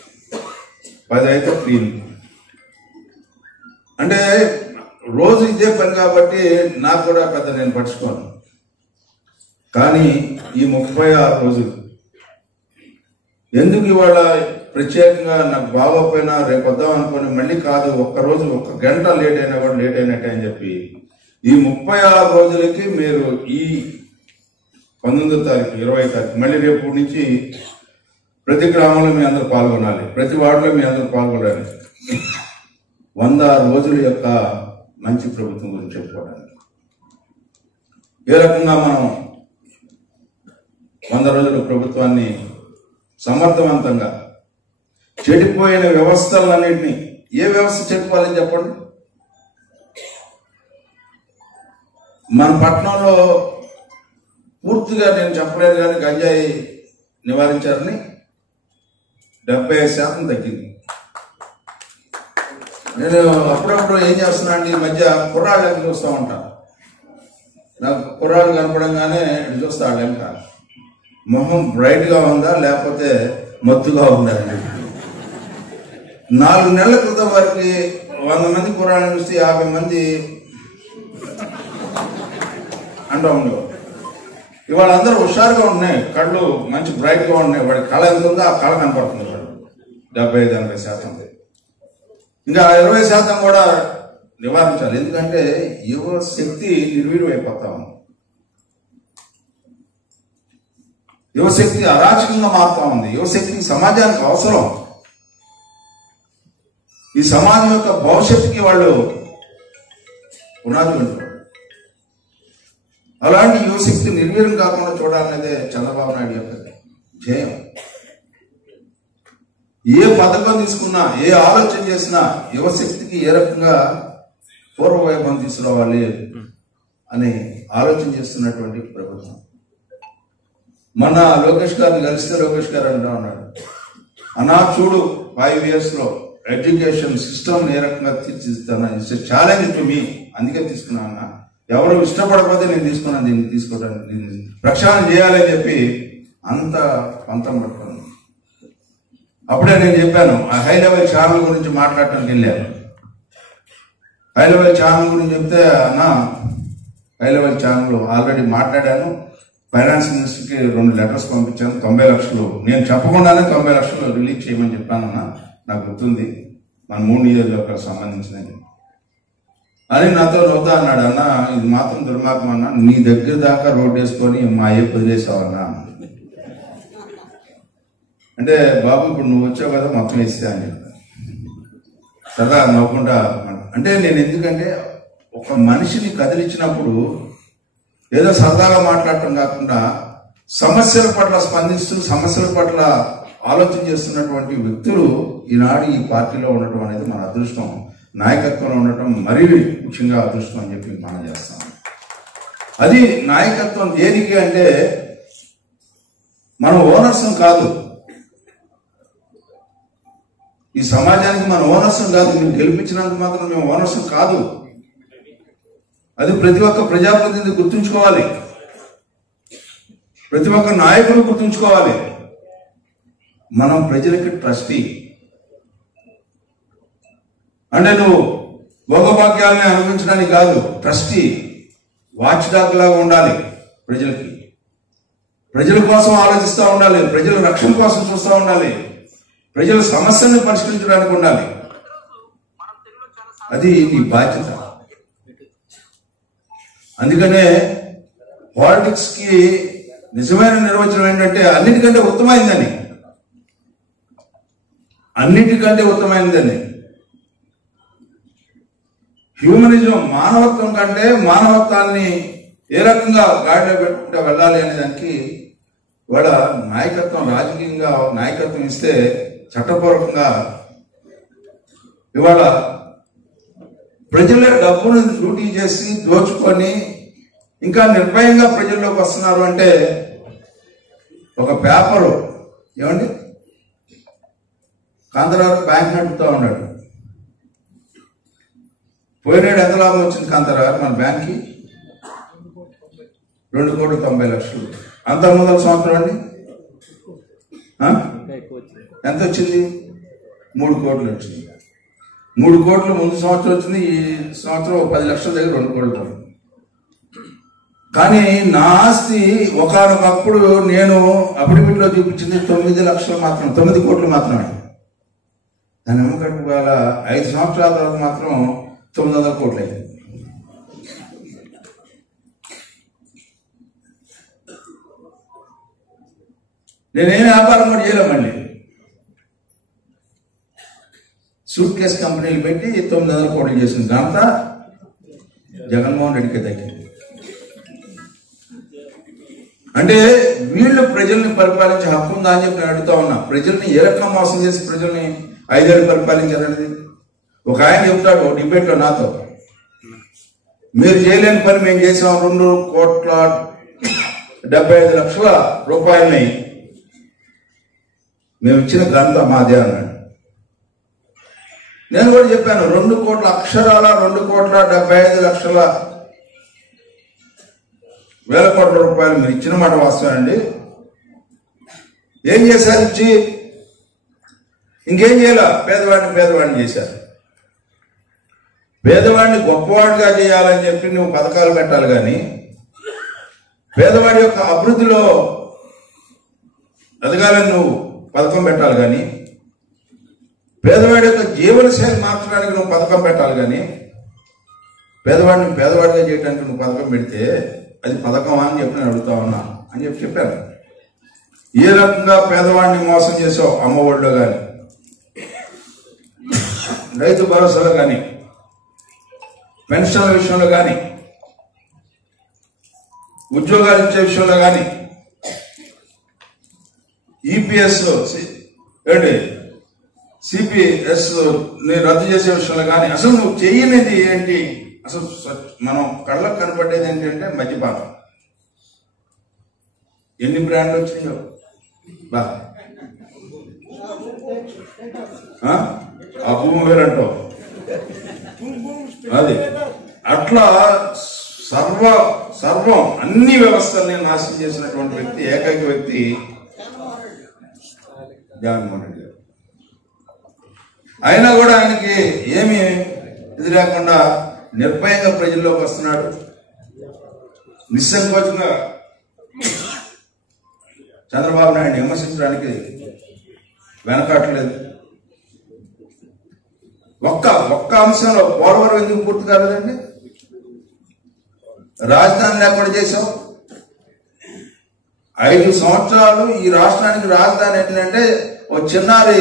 10 అయితే క్లీన్. అంటే రోజు ఇదే పని కాబట్టి నాకు కూడా పెద్ద నేను పట్టించుకోను. కానీ ఈ 36 రోజులు ఎందుకు ఇవాళ ప్రత్యేకంగా నాకు బాగోపోయినా రేపు వద్దాం అనుకుని మళ్ళీ కాదు, ఒక్కరోజు 1 గంట లేట్ అయినా కూడా లేట్ అయినట్టే అని చెప్పి ఈ 36 రోజులకి మీరు ఈ 19వ తారీఖు 20వ తారీఖు మళ్ళీ రేపు నుంచి ప్రతి గ్రామంలో మీ అందరూ పాల్గొనాలి, ప్రతి వార్డులో మీ అందరూ పాల్గొనాలి. 100 రోజుల యొక్క మంచి ప్రభుత్వం గురించి చెప్పుకోవడానికి ఏ రకంగా మనం 100 రోజుల ప్రభుత్వాన్ని సమర్థవంతంగా చెడిపోయిన వ్యవస్థలన్నింటినీ, ఏ వ్యవస్థ చెడిపోవాలని చెప్పండి. మన పట్టణంలో పూర్తిగా నేను చెప్పలేదు కానీ గంజాయి నివారించారని 75% తగ్గింది. నేను అప్పుడప్పుడు ఏం చేస్తున్నా అంటే ఈ మధ్య కుర్రాళ్ళకి చూస్తూ ఉంటాను. నాకు కుర్రాళ్ళు కనపడంగానే చూస్తా వాళ్ళెంక మొహం బ్రైట్ గా ఉందా లేకపోతే మత్తుగా ఉందా అని. 4 నెలల క్రితం వారికి 100 మంది కుర్రాళ్ళని చూస్తే 50 మంది అంటూ ఉండేవారు. ఇవాళ అందరూ హుషారుగా ఉన్నాయి, కళ్ళు మంచి బ్రైట్ గా ఉన్నాయి. వాడి కళ ఎంత ఉందో ఆ కళ కనపడుతుంది. వాడు 75-80%. ఇంకా 20% కూడా నివారించాలి. ఎందుకంటే యువ శక్తి నిర్వీర్యం అయిపోతాము. యువశక్తి అరాచకంగా మారుతా ఉంది. యువశక్తి సమాజానికి అవసరం. ఈ సమాజం యొక్క భవిష్యత్తుకి వాళ్ళు పునాదులు ఉంటారు. అలాంటి యువశక్తి నిర్వీర్యం కాకుండా చూడాలనేదే చంద్రబాబు నాయుడు యొక్క ధ్యేయం. ఏ పథకం తీసుకున్నా, ఏ ఆలోచన చేసినా యువశక్తికి ఏ రకంగా పూర్వవైభవం తీసుకురావాలి అని ఆలోచన చేస్తున్నటువంటి ప్రభుత్వం. మొన్న లోకేష్ గారిని కలిస్తే లోకేష్ గారు అంటూ ఉన్నాడు, అన్నా చూడు 5 years లో ఎడ్యుకేషన్ సిస్టమ్ ఏ రకంగా తీర్చిదిద్దాను, ఇట్స్ ఛాలెంజ్ టు మీ, అందుకే తీసుకున్నా అన్న. ఎవరు ఇష్టపడకపోతే నేను తీసుకున్నాను, దీన్ని తీసుకోవడానికి దీన్ని ప్రక్షాళన చేయాలని చెప్పి అంత పంతం పట్టుకున్నాను. అప్పుడే నేను చెప్పాను, ఆ హై లెవెల్ ఛానల్ గురించి మాట్లాడటానికి వెళ్ళాను. హై లెవెల్ ఛానల్ గురించి చెప్తే అన్న హై లెవెల్ ఛానల్ ఆల్రెడీ మాట్లాడాను, ఫైనాన్స్ మినిస్టర్కి 2 లెటర్స్ పంపించాను, 90 లక్షలు నేను చెప్పకుండానే 90 లక్షలు రిలీజ్ చేయమని చెప్పానన్నా, నాకు గుర్తుంది, మన 3 నియోజకవర్గాలకు సంబంధించినది అని నాతో నవ్వుతా అన్నాడు. అన్న ఇది మాత్రం దుర్మార్గం అన్నా, నీ దగ్గర దాకా రోడ్డు వేసుకొని మా అయ్యకు వదిలేసావన్నా అంటే, బాబు ఇప్పుడు నువ్వు వచ్చావు కదా మొత్తం వేస్తే అని చెప్పాను. సరదా నవ్వుకుంటా. అంటే నేను ఎందుకంటే ఒక మనిషిని కదిలించినప్పుడు ఏదో సరదాగా మాట్లాడటం కాకుండా సమస్యల పట్ల స్పందిస్తూ సమస్యల పట్ల ఆలోచన చేస్తున్నటువంటి వ్యక్తులు ఈనాడు ఈ పార్టీలో ఉండటం అనేది మన అదృష్టం. నాయకత్వంలో ఉండటం మరీ ముఖ్యంగా అదృష్టం అని చెప్పి మనం చేస్తాం. అది నాయకత్వం దేనికి అంటే మనం ఓనర్సం కాదు, ఈ సమాజానికి మన ఓనర్సం కాదు. మేము గెలిపించినందుకు మాత్రం మేము ఓనర్సం కాదు. అది ప్రతి ఒక్క ప్రజాప్రతినిధి గుర్తుంచుకోవాలి, ప్రతి ఒక్క నాయకులు గుర్తుంచుకోవాలి. మనం ప్రజలకి ట్రస్టీ. అంటే నువ్వు భోగభాగ్యాలని అనుభవించడానికి కాదు, ట్రస్టీ, వాచ్ డాగ్ లాగా ఉండాలి. ప్రజలకి, ప్రజల కోసం ఆలోచిస్తూ ఉండాలి, ప్రజల రక్షణ కోసం చూస్తూ ఉండాలి, ప్రజల సమస్యలను పరిష్కరించడానికి ఉండాలి. అది నీ బాధ్యత. అందుకనే పాలిటిక్స్ కి నిజమైన నిర్వచనం ఏంటంటే అన్నిటికంటే ఉత్తమైందని, అన్నిటికంటే ఉత్తమైనదని. హ్యూమనిజం, మానవత్వం కంటే మానవత్వాన్ని ఏ రకంగా గాడిలో పెట్టుకుంటే వెళ్ళాలి అనే దానికి ఇవాళ నాయకత్వం, రాజకీయంగా నాయకత్వం ఇస్తే చట్టపూర్వకంగా ఇవాళ ప్రజల డబ్బును లూటీ చేసి దోచుకొని ఇంకా నిర్భయంగా ప్రజల్లోకి వస్తున్నారు అంటే ఒక పేపరు ఏమండి కాంతారావు బ్యాంక్ నడుపుతా ఉన్నాడు. పోయినాడు ఎంత లాభం వచ్చింది కాంతారావు మన బ్యాంక్కి? 2,90,00,000. అంత ముందర సంవత్సరం అండి ఎంత వచ్చింది? 3 కోట్లు వచ్చింది. 3 కోట్లు ముందు సంవత్సరం వచ్చింది, ఈ సంవత్సరం 10 లక్షల దగ్గర 2 కోట్లు పోయింది. కానీ నా ఆస్తి ఒకనొకప్పుడు నేను అఫిడవిట్లో చూపించింది 9 లక్షలు మాత్రం, 9 కోట్లు మాత్రమే. దాని అమ్మకట్టు వాళ్ళ 5 సంవత్సరాల తర్వాత మాత్రం 900 కోట్లు అయింది. నేనేం వ్యాపారం కూడా చేయలేమండి. సూట్ కేస్ కంపెనీలు పెట్టి 900 కోట్లు చేసిన ఘనత జగన్మోహన్ రెడ్డికి తగ్గింది. అంటే వీళ్ళు ప్రజల్ని పరిపాలించే హక్కు ఉందా అని చెప్పి నేను అడుగుతా ఉన్నా. ప్రజల్ని ఏ రకంగా మోసం చేసి ప్రజల్ని 5 ఏళ్ళు పరిపాలించారనేది ఒక ఆయన చెప్తాడు డిబేట్లో నాతో, మీరు చేయలేని పని మేము చేసాం, 2,75,00,000 రూపాయలని మేము ఇచ్చిన ఘనత మాదే అన్నాడు. నేను కూడా చెప్పాను 2 కోట్ల అక్షరాల 2,75,00,000 రూపాయలు మీరు ఇచ్చిన మాట వాస్తవేనండి. ఏం చేశారు ఇచ్చి? ఇంకేం చేయాల? పేదవాడిని చేశారు. పేదవాడిని గొప్పవాడిగా చేయాలని చెప్పి నువ్వు పథకాలు పెట్టాలి, కానీ పేదవాడి యొక్క అభివృద్ధిలో ఎదగాలని నువ్వు పథకం పెట్టాలి, కానీ పేదవాడి యొక్క జీవనశైలి మార్చడానికి నువ్వు పథకం పెట్టాలి, కానీ పేదవాడిని పేదవాడిగా చేయడానికి నువ్వు పథకం పెడితే అది పథకమా అని చెప్పి నేను అడుగుతా ఉన్నా అని చెప్పాను. ఏ రకంగా పేదవాడిని మోసం చేసావు? అమ్మఒడిలో కానీ, రైతు భరోసాలో కానీ, పెన్షన్ల విషయంలో కానీ, ఉద్యోగాలు ఇచ్చే విషయంలో కానీ, ఈపీఎస్ ఏంటి సిపిఎస్ రద్దు చేసే విషయంలో కానీ అసలు నువ్వు చేయనిది ఏంటి? అసలు మనం కళ్ళకు కనపడేది ఏంటంటే మద్యపానం. ఎన్ని బ్రాండ్లు వచ్చినాయో బా, ఆ భూమి వేరంటావు. అది అట్లా సర్వం అన్ని వ్యవస్థల్ని నాశనం చేసినటువంటి వ్యక్తి, ఏకైక వ్యక్తి జగన్మోహన్ రెడ్డి గారు. అయినా కూడా ఆయనకి ఏమి ఇది లేకుండా నిర్భయంగా ప్రజల్లోకి వస్తున్నాడు. నిస్సంకోచంగా చంద్రబాబు నాయుడు విమర్శించడానికి వెనకాట్లేదు. ఒక్క అంశంలో పోలవరం ఎందుకు పూర్తి కాలేదండి? రాజధాని లేకుండా చేశాం. 5 సంవత్సరాలు ఈ రాష్ట్రానికి రాజధాని ఏంటంటే ఓ చిన్నారి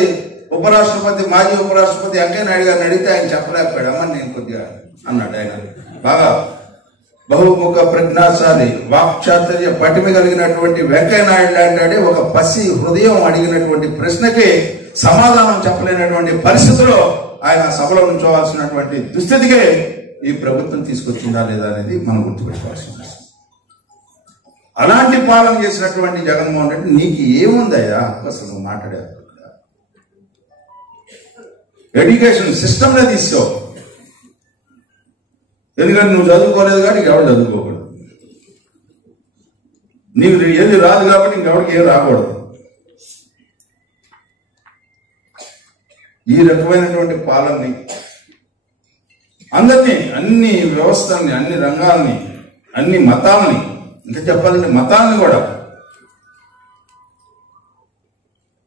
ఉపరాష్ట్రపతి, మాజీ ఉపరాష్ట్రపతి వెంకయ్య నాయుడు గారిని అడిగితే ఆయన చెప్పలేకపోయాడు. అమ్మ నేను కొద్దిగా అన్నాడు. ఆయన బాగా బహుముఖ ప్రజ్ఞాశాలి, వాక్చాతుర్య పటిమ కలిగినటువంటి వెంకయ్య నాయుడు లాంటి ఒక పసి హృదయం అడిగినటువంటి ప్రశ్నకి సమాధానం చెప్పలేనటువంటి పరిస్థితుల్లో ఆయన సభలో ఉంచవలసినటువంటి దుస్థితికే ఈ ప్రభుత్వం తీసుకొచ్చిందా లేదా అనేది మనం గుర్తుపెట్టుకోవాల్సి ఉంది. అలాంటి పాలన చేసినటువంటి జగన్మోహన్ రెడ్డి నీకు ఏముందయ్యా అసలు నువ్వు మాట్లాడే? ఎడ్యుకేషన్ సిస్టమ్నే తీసుకో. ఎందుకంటే నువ్వు చదువుకోలేదు కాబట్టి ఇంకెవరు చదువుకోకూడదు, నీకు ఏది రాదు కాబట్టి ఇంకెవరికి ఏం రాకూడదు. ఈ రకమైనటువంటి పాలనని అందరినీ, అన్ని వ్యవస్థల్ని, అన్ని రంగాల్ని, అన్ని మతాలని, ఇంకా చెప్పాలంటే మతాలని కూడా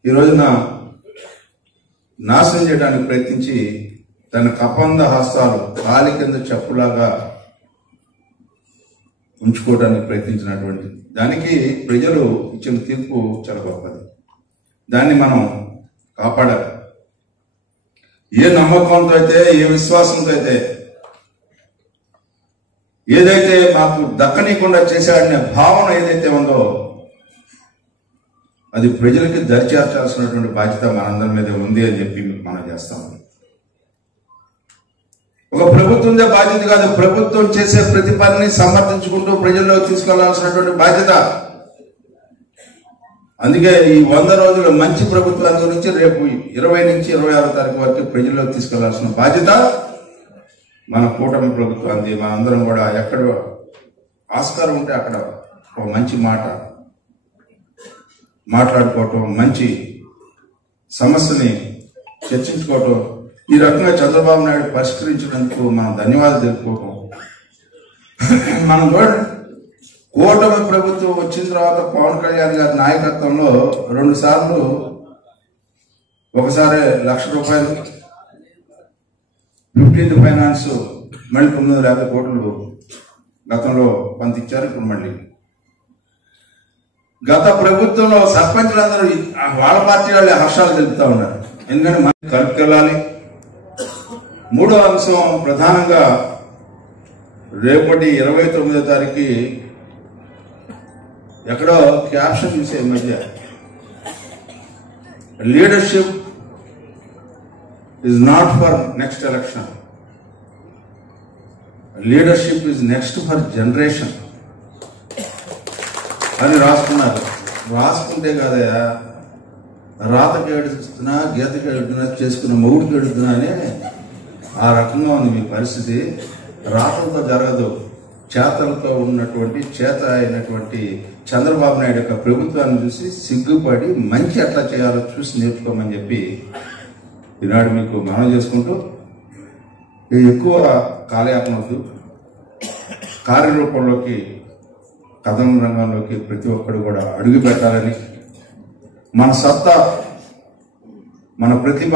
ఈ రోజున నాశనం చేయడానికి ప్రయత్నించి తన కపంద హస్తాలు కాలి కింద చెప్పులాగా ఉంచుకోవడానికి ప్రయత్నించినటువంటి దానికి ప్రజలు ఇచ్చిన తీర్పు చాలా గొప్పది. దాన్ని మనం కాపాడాలి. ఏ నమ్మకంతో అయితే, ఏ విశ్వాసంతో అయితే, ఏదైతే మాకు దక్కనీయకుండా చేశాడనే భావన ఏదైతే ఉందో అది ప్రజలకి దరిచేర్చాల్సినటువంటి బాధ్యత మనందరి మీద ఉంది అని చెప్పి మనం చేస్తాం. ఒక ప్రభుత్వందే బాధ్యత కాదు, ప్రభుత్వం చేసే ప్రతి పనిని సమర్థించుకుంటూ ప్రజల్లో తీసుకెళ్లాల్సినటువంటి బాధ్యత. అందుకే ఈ 100 రోజుల మంచి ప్రభుత్వాన్ని గురించి రేపు 20 నుంచి 26 తారీఖు వరకు ప్రజల్లో తీసుకెళ్లాల్సిన బాధ్యత మన కూటమి ప్రభుత్వాన్ని. మనందరం కూడా ఎక్కడ ఆస్కారం ఉంటే అక్కడ ఒక మంచి మాట మాట్లాడుకోవటం, మంచి సమస్యని చర్చించుకోవటం, ఈ రకంగా చంద్రబాబు నాయుడు పరిష్కరించినందుకు మనం ధన్యవాదాలు తెలుపుకోవటం. మనం కూడా కూటమి ప్రభుత్వం వచ్చిన తర్వాత పవన్ కళ్యాణ్ గారి నాయకత్వంలో 2 సార్లు, ఒకసారి ₹1,00,000 15th ఫైనాన్స్ మళ్ళీ 950 కోట్లు గతంలో కొంత ఇచ్చారు. ఇప్పుడు మళ్ళీ గత ప్రభుత్వంలో సర్పంచులందరూ వాళ్ళ పార్టీ వాళ్ళే హర్షాలు తెలుపుతా ఉన్నారు. ఎందుకంటే మనం కలుపుకెళ్ళాలి. 3వ అంశం ప్రధానంగా రేపటి 29వ తారీఖు ఎక్కడో క్యాప్షన్ చూసే మధ్య leadership is not for next election. Leadership is next for generation అని రాసుకున్నారు. రాసుకుంటే కాదయా, రాతకి ఏడుస్తున్నా గీతకి ఏడుతున్నా చేసుకున్న మొగుడికి ఏడుతున్నా అనే ఆ రకంగా ఉంది మీ పరిస్థితి. రాతలతో జరగదు, చేతలతో ఉన్నటువంటి చేత అయినటువంటి చంద్రబాబు నాయుడు యొక్క ప్రభుత్వాన్ని చూసి సిగ్గుపడి మంచి ఎట్లా చేయాలో చూసి నేర్చుకోమని చెప్పి ఈనాడు మీకు మనం చేసుకుంటూ, ఎక్కువ కాలయాపన వద్దు, కార్యరూపంలోకి కథన రంగంలోకి ప్రతి ఒక్కరు కూడా అడుగు పెట్టాలని, మన సత్తా, మన ప్రతిభ,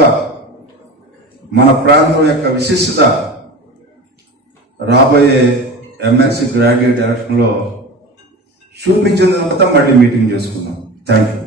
మన ప్రాంతం యొక్క విశిష్టత రాబోయే ఎమ్మెల్సీ గ్రాడ్యుయేట్ ఎలక్షన్లో చూపించిన తర్వాత మళ్ళీ మీటింగ్ చేసుకుందాం. Thank you.